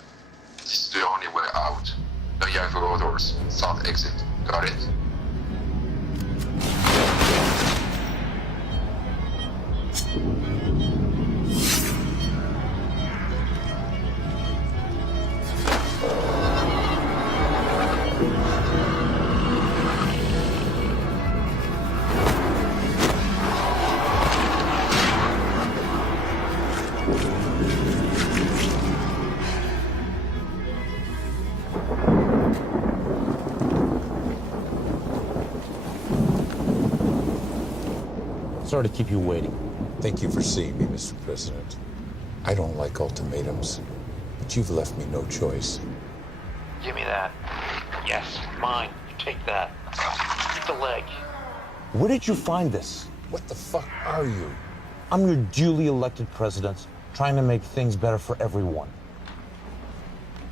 This is the only way out. No Yahoo doors. South exit. Got it? Sorry to keep you waiting. Thank you for seeing me, Mr. President. I don't like ultimatums, but you've left me no choice. Give me that. Yes, mine. You take that. Keep the leg. Where did you find this? What the fuck are you? I'm your duly elected president, trying to make things better for everyone.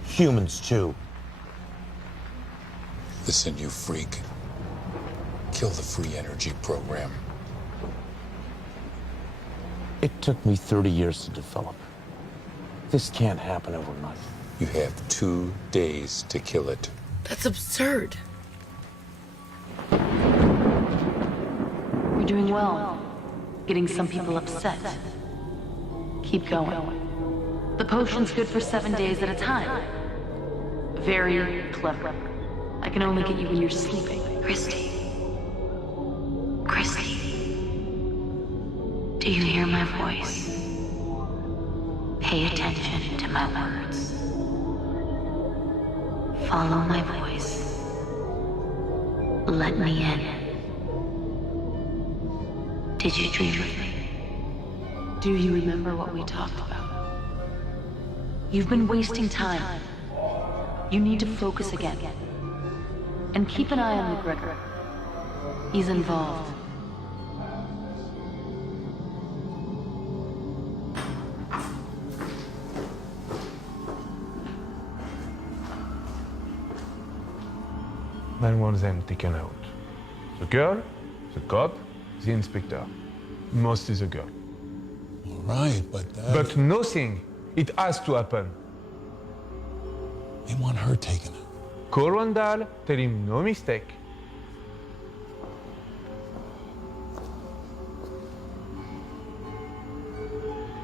Humans, too. Listen, you freak. Kill the free energy program. It took me 30 years to develop. This can't happen overnight. You have 2 days to kill it. That's absurd. You're doing well. Getting some people upset. Keep going. The potion's good for 7 days at a time. Very clever. I can only get you when you're sleeping. Christy. Christy. Do you hear my voice? Pay attention to my words. Follow my voice. Let me in. Did you dream of me? Do you remember what we talked about? You've been wasting time. You need to focus again. And keep an eye on McGregor. He's involved. Man wants them taken out. The girl, the cop, the inspector. Most is a girl. All right, but But nothing It has to happen. They want her taken. Call Randall, tell him no mistake.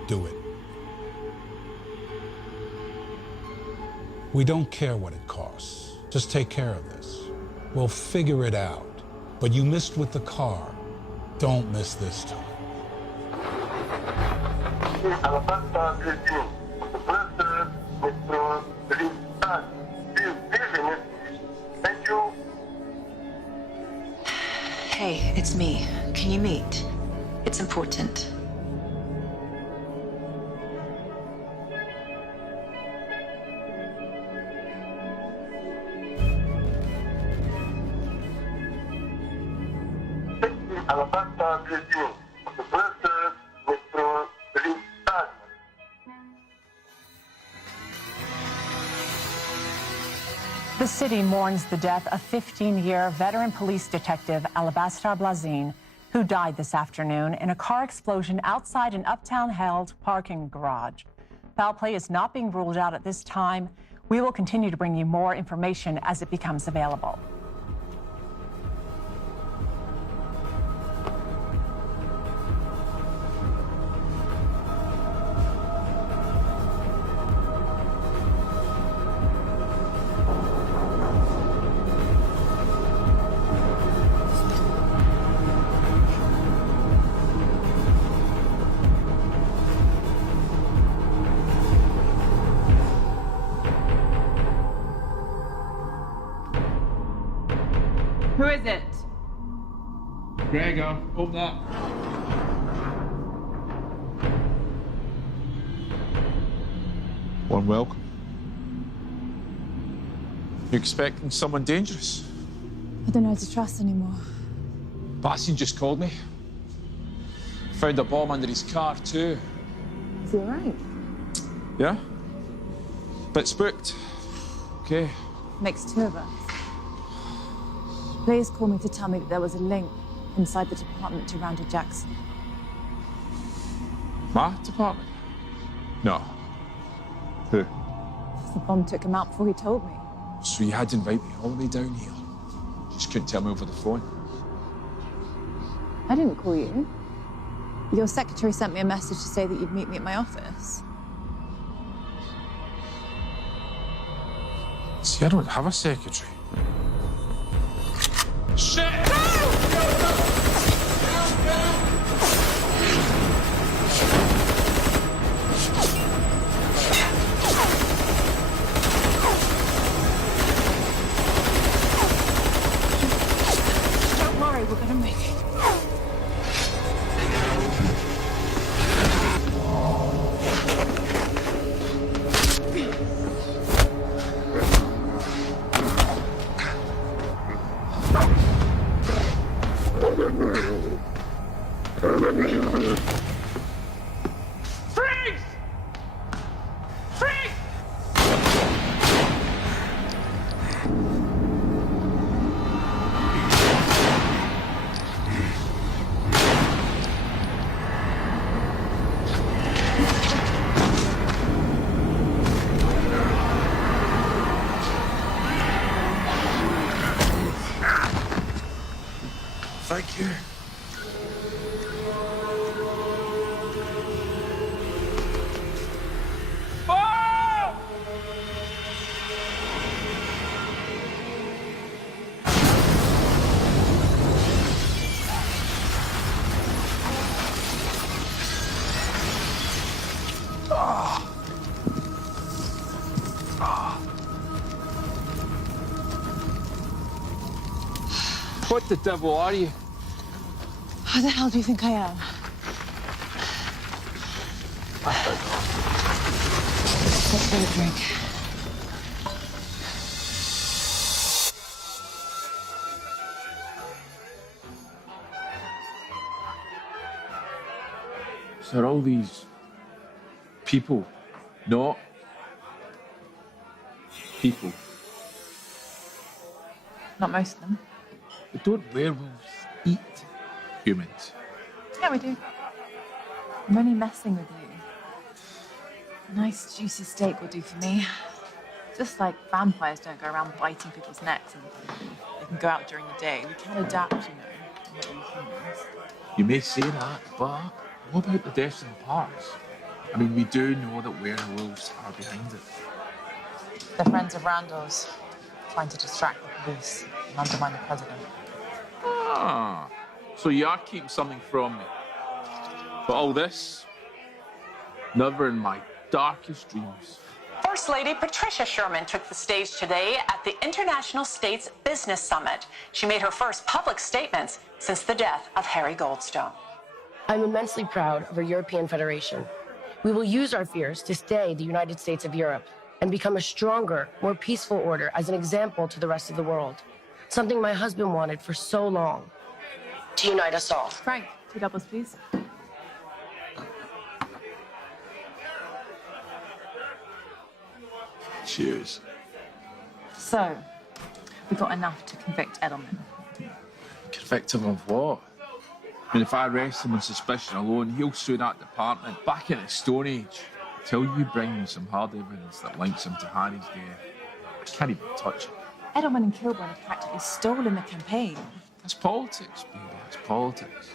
Do it. We don't care what it costs. Just take care of this. We'll figure it out. But you missed with the car. Don't miss this time. Hey, it's me. Can you meet? It's important. The city mourns the death of 15-year veteran police detective Alabaster Blazin, who died this afternoon in a car explosion outside an uptown held parking garage. Foul play is not being ruled out at this time. We will continue to bring you more information as it becomes available. Who is it? Gregor, open up. One welcome. You expecting someone dangerous? I don't know who to trust anymore. Bastian just called me. Found a bomb under his car, too. Is he all right? Yeah? Bit spooked. Okay. Makes two of us. Blaze called me to tell me that there was a link inside the department to Randall Jackson. My department? No. Who? The bomb took him out before he told me. So you had to invite me all the way down here. Just couldn't tell me over the phone. I didn't call you. Your secretary sent me a message to say that you'd meet me at my office. See, I don't have a secretary. Shit! Don't worry, we're gonna make it. Freeze! Freeze! Thank you. What the devil are you? Who the hell do you think I am? Let's get a drink. So are all these people not people? Not most of them. But don't werewolves eat humans? Yeah, we do. I'm only messing with you. Nice juicy steak will do for me. Just like vampires don't go around biting people's necks and they can go out during the day. We can adapt, you know. We're humans. You may say that, but what about the deaths in the parks? I mean, we do know that werewolves are behind it. They're friends of Randall's, trying to distract the police and undermine the president. Ah, so you are keeping something from me. But all this, never in my darkest dreams. First Lady Patricia Sherman took the stage today at the International States Business Summit. She made her first public statements since the death of Harry Goldstone. I'm immensely proud of our European Federation. We will use our fears to stay the United States of Europe and become a stronger, more peaceful order as an example to the rest of the world. Something my husband wanted for so long. To unite us all. Frank, 2 doubles, please. Cheers. So, we got enough to convict Edelman. Convict him of what? I mean, if I arrest him on suspicion alone, he'll sue that department back in the Stone Age. Till you bring me some hard evidence that links him to Harry's death, I can't even touch it. Edelman and Kilburn have practically stolen the campaign. That's politics, baby. It's politics.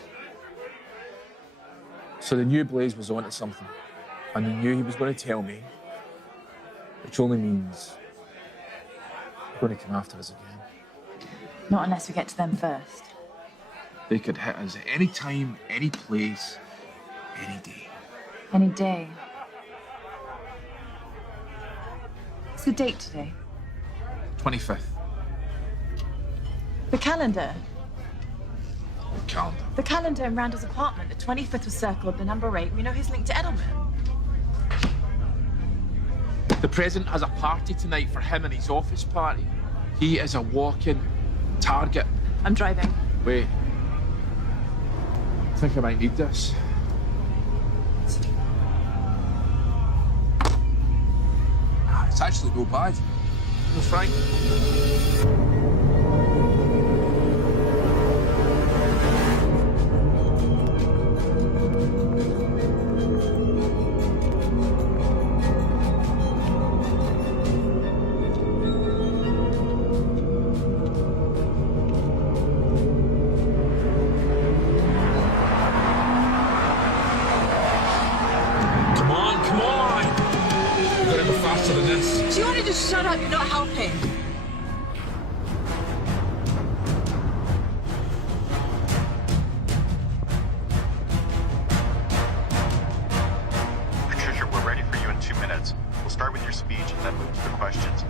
So they knew Blaze was onto something, and they knew he was going to tell me, which only means they're going to come after us again. Not unless we get to them first. They could hit us at any time, any place, any day. Any day. What's the date today? 25th. The calendar. Calendar. The calendar in Randall's apartment. The 25th was circled, the number 8. We know he's linked to Edelman. The president has a party tonight for him and his office party. He is a walking target. I'm driving. Wait. I think I might need this. It's actually no bad. No, Frank. Do you want to just shut up? You're not helping. Patricia, we're ready for you in 2 minutes. We'll start with your speech and then move to the questions.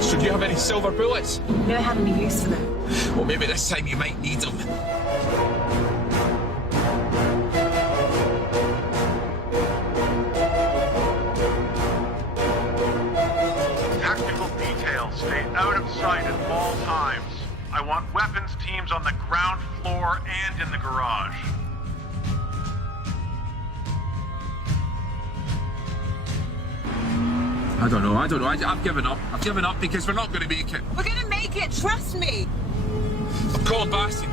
So do you have any silver bullets? We don't have any use for them. Well, maybe this time you might need them. Tactical details, stay out of sight at all times. I want weapons teams on the ground floor and in the garage. I don't know. I've given up. I've given up because we're not going to make it. We're gonna make it, trust me. I'm calling Bastian.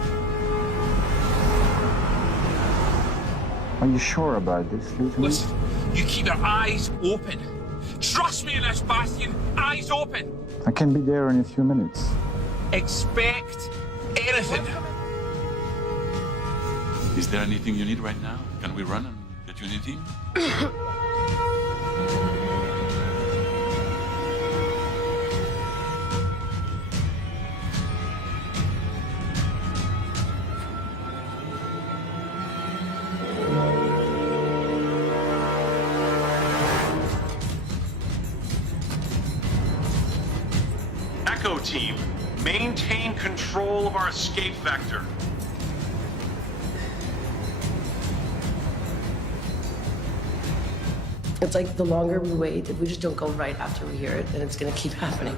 Are you sure about this, Lieutenant? Listen, you keep your eyes open. Trust me in this, Bastian. Eyes open. I can be there in a few minutes. Expect anything. Is there anything you need right now? Can we run and get you in a team? Echo team, maintain control of our escape vector. It's like the longer we wait, if we just don't go right after we hear it, then it's gonna keep happening.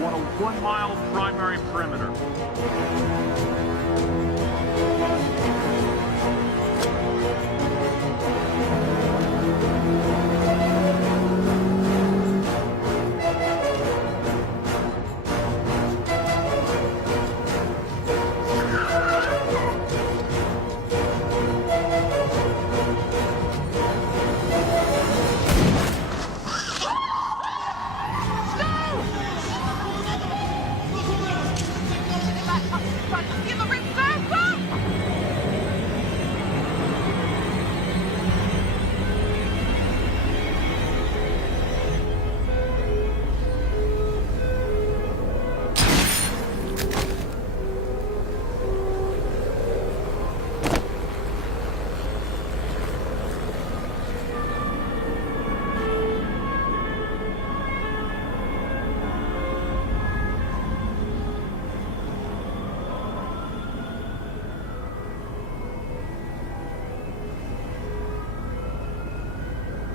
want a 1 mile primary perimeter.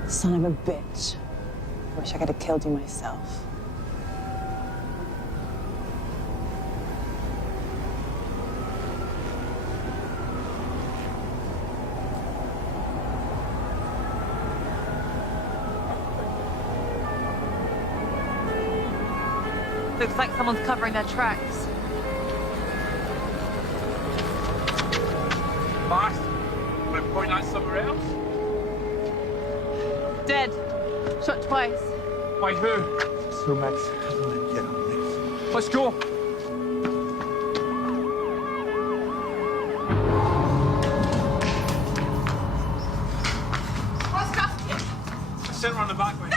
Son of a bitch. I wish I could have killed you myself. Looks like someone's covering their tracks. Boss, we're point out somewhere else? Dead. Shot twice. By who? So Max, get on me. Let's go. What's Costa? I sent her on the back way.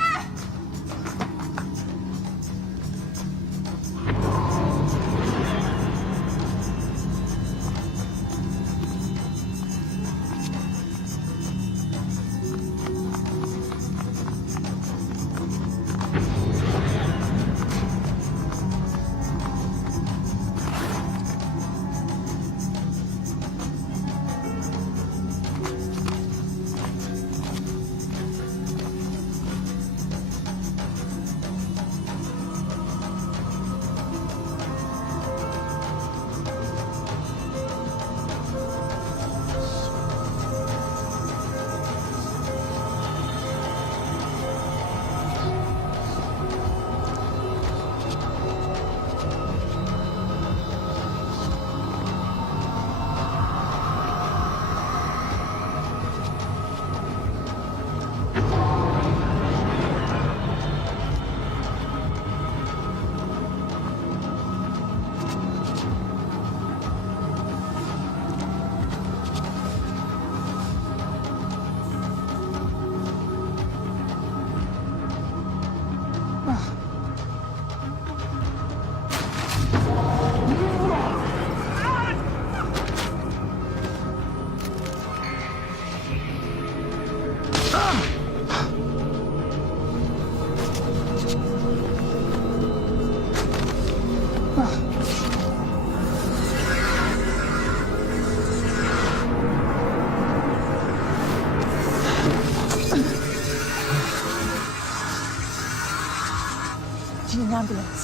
Do you need an ambulance?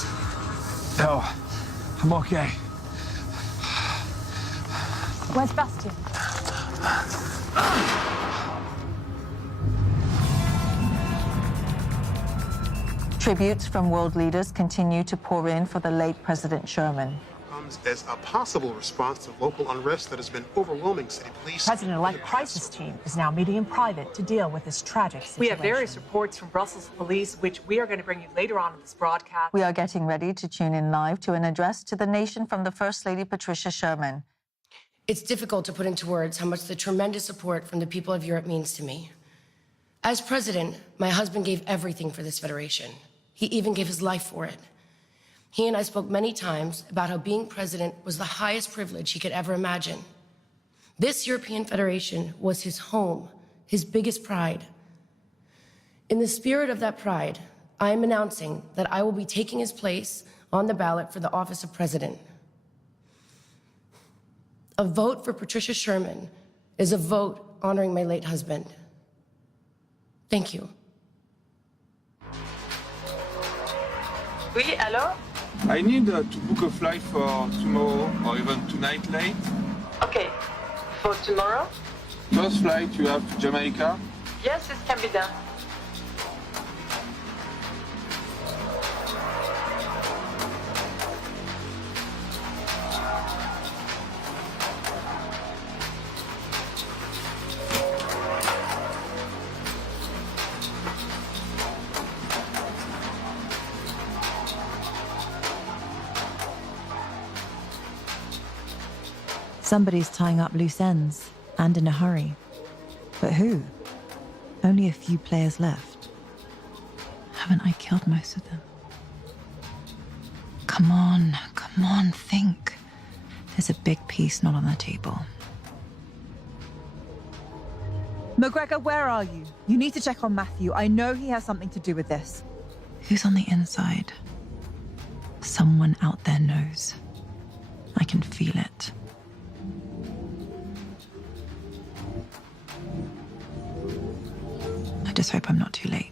No, I'm okay. Where's Bastian? Tributes from world leaders continue to pour in for the late President Sherman. Comes as a possible response to local unrest that has been overwhelming city police. President-elect crisis team is now meeting in private to deal with this tragic situation. We have various reports from Brussels police, which we are going to bring you later on in this broadcast. We are getting ready to tune in live to an address to the nation from the First Lady Patricia Sherman. It's difficult to put into words how much the tremendous support from the people of Europe means to me. As president, my husband gave everything for this federation. He even gave his life for it. He and I spoke many times about how being president was the highest privilege he could ever imagine. This European Federation was his home, his biggest pride. In the spirit of that pride, I am announcing that I will be taking his place on the ballot for the office of president. A vote for Patricia Sherman is a vote honoring my late husband. Thank you. Oui, allô? I need to book a flight for tomorrow or even tonight late. Okay. For tomorrow? First flight you have to Jamaica. Yes, it can be done. Somebody's tying up loose ends, and in a hurry. But who? Only a few players left. Haven't I killed most of them? Come on, think. There's a big piece not on the table. McGregor, where are you? You need to check on Matthew. I know he has something to do with this. Who's on the inside? Someone out there knows. I can feel it. I just hope I'm not too late.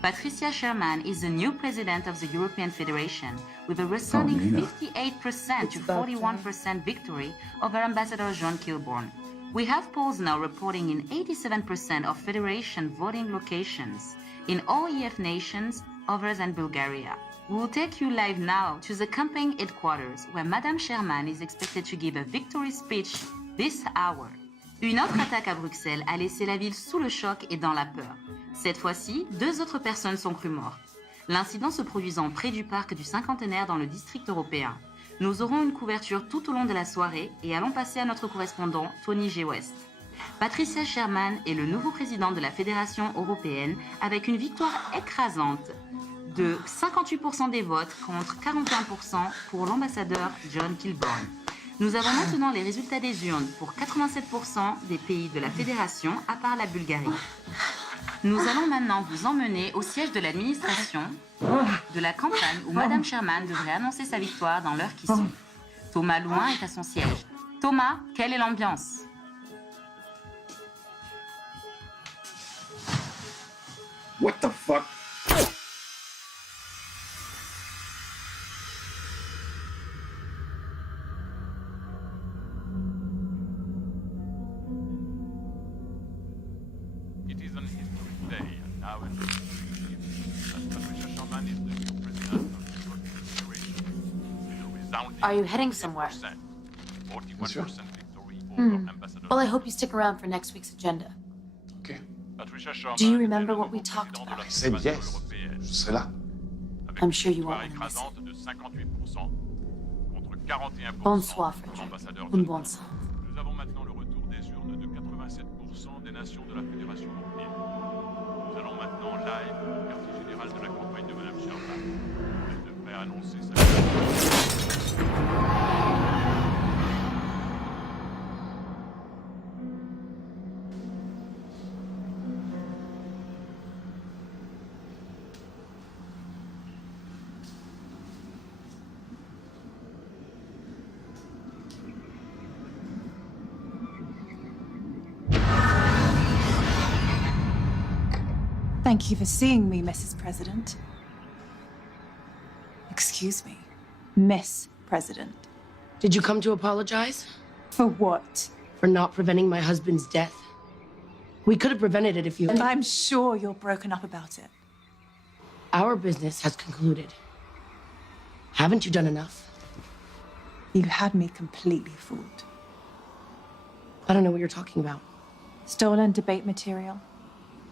Patricia Sherman is the new president of the European Federation, with a resounding 58% to 41% victory over Ambassador John Kilbourne. We have polls now reporting in 87% of Federation voting locations in all EF nations other than Bulgaria. We will take you live now to the campaign headquarters, where Madame Sherman is expected to give a victory speech this hour. Une autre attaque à Bruxelles a laissé la ville sous le choc et dans la peur. Cette fois-ci, 2 autres personnes sont crues mortes. L'incident se produisant près du parc du Cinquantenaire dans le district européen. Nous aurons une couverture tout au long de la soirée et allons passer à notre correspondant Tony G. West. Patricia Sherman est le nouveau président de la Fédération européenne avec une victoire écrasante de 58% des votes contre 41% pour l'ambassadeur John Kilbourne. Nous avons maintenant les résultats des urnes pour 87% des pays de la Fédération, à part la Bulgarie. Nous allons maintenant vous emmener au siège de l'administration de la campagne où Madame Sherman devrait annoncer sa victoire dans l'heure qui suit. Thomas Louin est à son siège. Thomas, quelle est l'ambiance? What the fuck? It is an historic day, and now it is as Patricia Sherman is the new president of the European Federation. With a resounding Are you heading somewhere? 41% victory over Ambassador. Well, I hope you stick around for next week's agenda. Patricia Sherman. Do you remember what we talked about? I said yes. Je serai là. I'm sure you won't miss it. De 58% contre 41% Bonsoir, pour Frederick. l'ambassadeur Une John. bonne santé. Nous avons maintenant le retour des urnes de 87% des nations de la Fédération européenne. Nous allons maintenant live au quartier général de la campagne de Madame Sherman. Elle devrait annoncer sa Thank you for seeing me, Mrs. President. Excuse me, Miss President. Did you come to apologize? For what? For not preventing my husband's death. We could have prevented it if you... And I'm sure you're broken up about it. Our business has concluded. Haven't you done enough? You had me completely fooled. I don't know what you're talking about. Stolen debate material.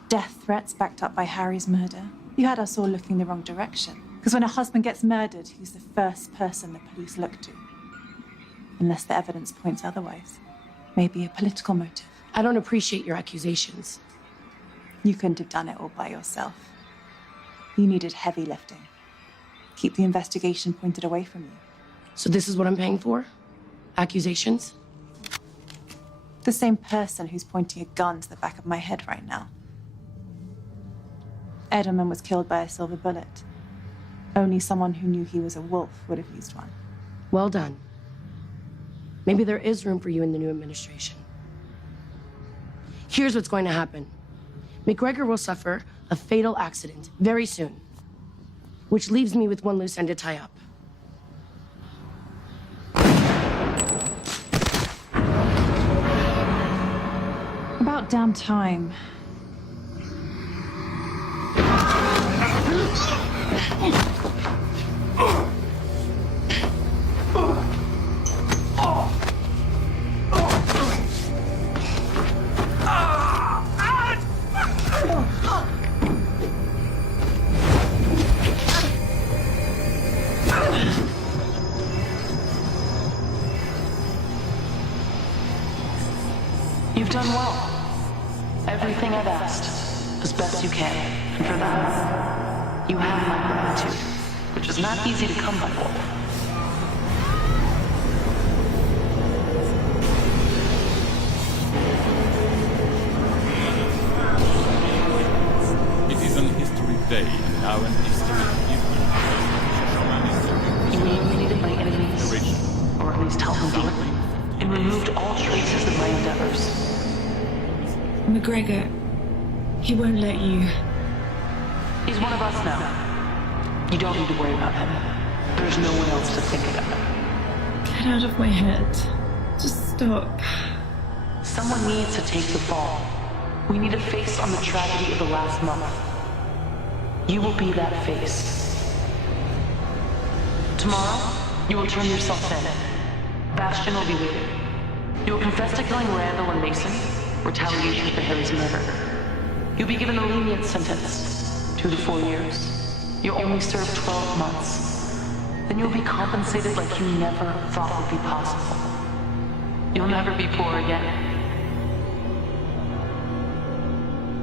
Death threats backed up by Harry's murder. You had us all looking the wrong direction. Because when a husband gets murdered, he's the first person the police look to. Unless the evidence points otherwise. Maybe a political motive. I don't appreciate your accusations. You couldn't have done it all by yourself. You needed heavy lifting. Keep the investigation pointed away from you. So this is what I'm paying for? Accusations? The same person who's pointing a gun to the back of my head right now. Edelman was killed by a silver bullet. Only someone who knew he was a wolf would have used one. Well done. Maybe there is room for you in the new administration. Here's what's going to happen. McGregor will suffer a fatal accident very soon, which leaves me with one loose end to tie up. About damn time. You've done well. Everything I've asked, as best you can. And for that, you have my gratitude, which is not easy to come by, Wolf. It is an historic day, and now an historic evening. You eliminated my enemies, or at least helped them do it, and removed all traces of my endeavors. McGregor, he won't let you. He's one of us now. You don't need to worry about him. There's no one else to think about. Get out of my head. Just stop. Someone needs to take the fall. We need a face on the tragedy of the last month. You will be that face. Tomorrow, you will turn yourself in. Bastion will be waiting. You will confess to killing Randall and Mason, retaliation for Harry's murder. You'll be given a lenient sentence, 2 to 4 years. You'll only serve 12 months. Then you'll be compensated like you never thought would be possible. You'll never be poor again.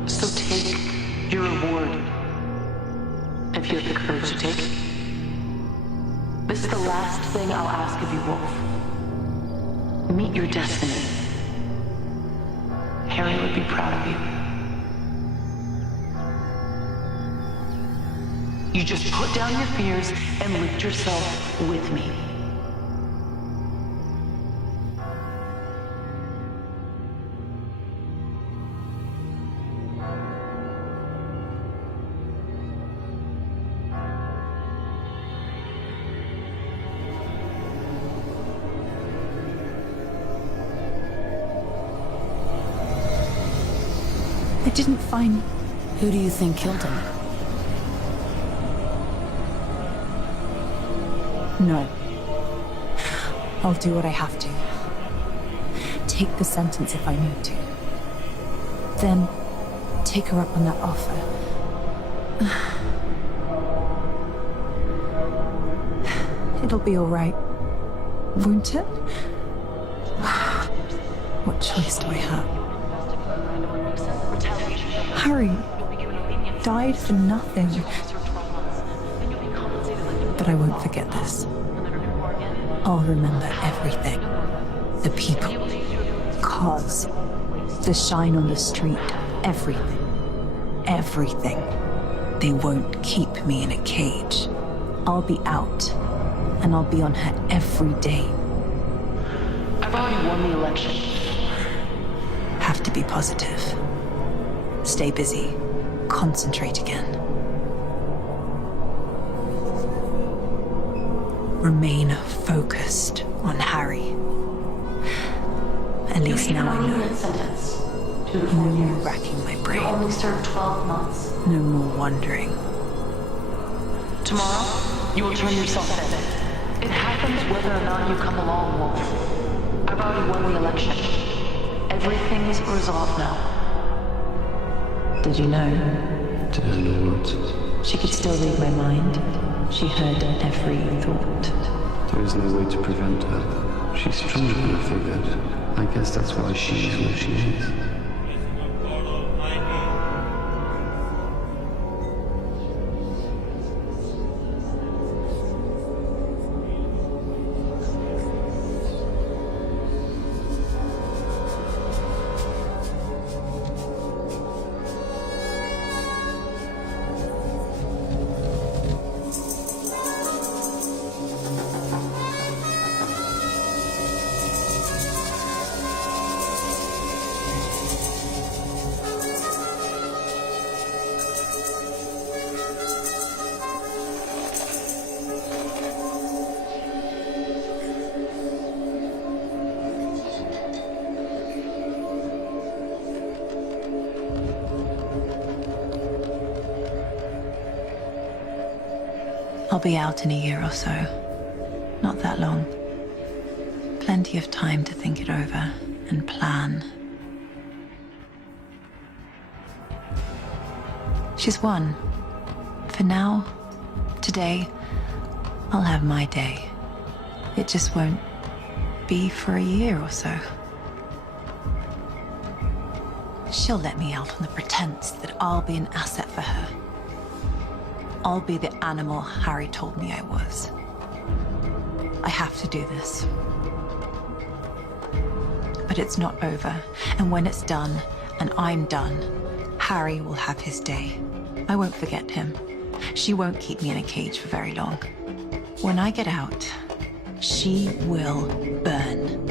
So take your reward, if you have the courage to take it. This is the last thing I'll ask of you, Wolf. Meet your destiny. Harry would be proud of you. You just put down your fears and lift yourself with me. I didn't find... Who do you think killed him? No. I'll do what I have to. Take the sentence if I need to. Then, take her up on that offer. It'll be all right, won't it? What choice do I have? Harry died for nothing. But I won't forget this. I'll remember everything. The people, cars, the shine on the street, everything. Everything. They won't keep me in a cage. I'll be out, and I'll be on her every day. I've already won the election. Have to be positive. Stay busy. Concentrate again. Remain focused on Harry. At least now I know. No more racking my brain. You only served 12 months. No more wondering. Tomorrow, you will turn yourself in. It happens whether or not you come along, Wolf. I've already won the election. Everything's resolved now. Did you know? Did I know what? She could still read my mind. She heard every thought. There is no way to prevent her. She's stronger than I figured. I guess that's why she is where she is. I'll be out in a year or so. Not that long. Plenty of time to think it over and plan. She's won. For now, today, I'll have my day. It just won't be for a year or so. She'll let me out on the pretense that I'll be an asset for her. I'll be the animal Harry told me I was. I have to do this. But it's not over, and when it's done, and I'm done, Harry will have his day. I won't forget him. She won't keep me in a cage for very long. When I get out, she will burn.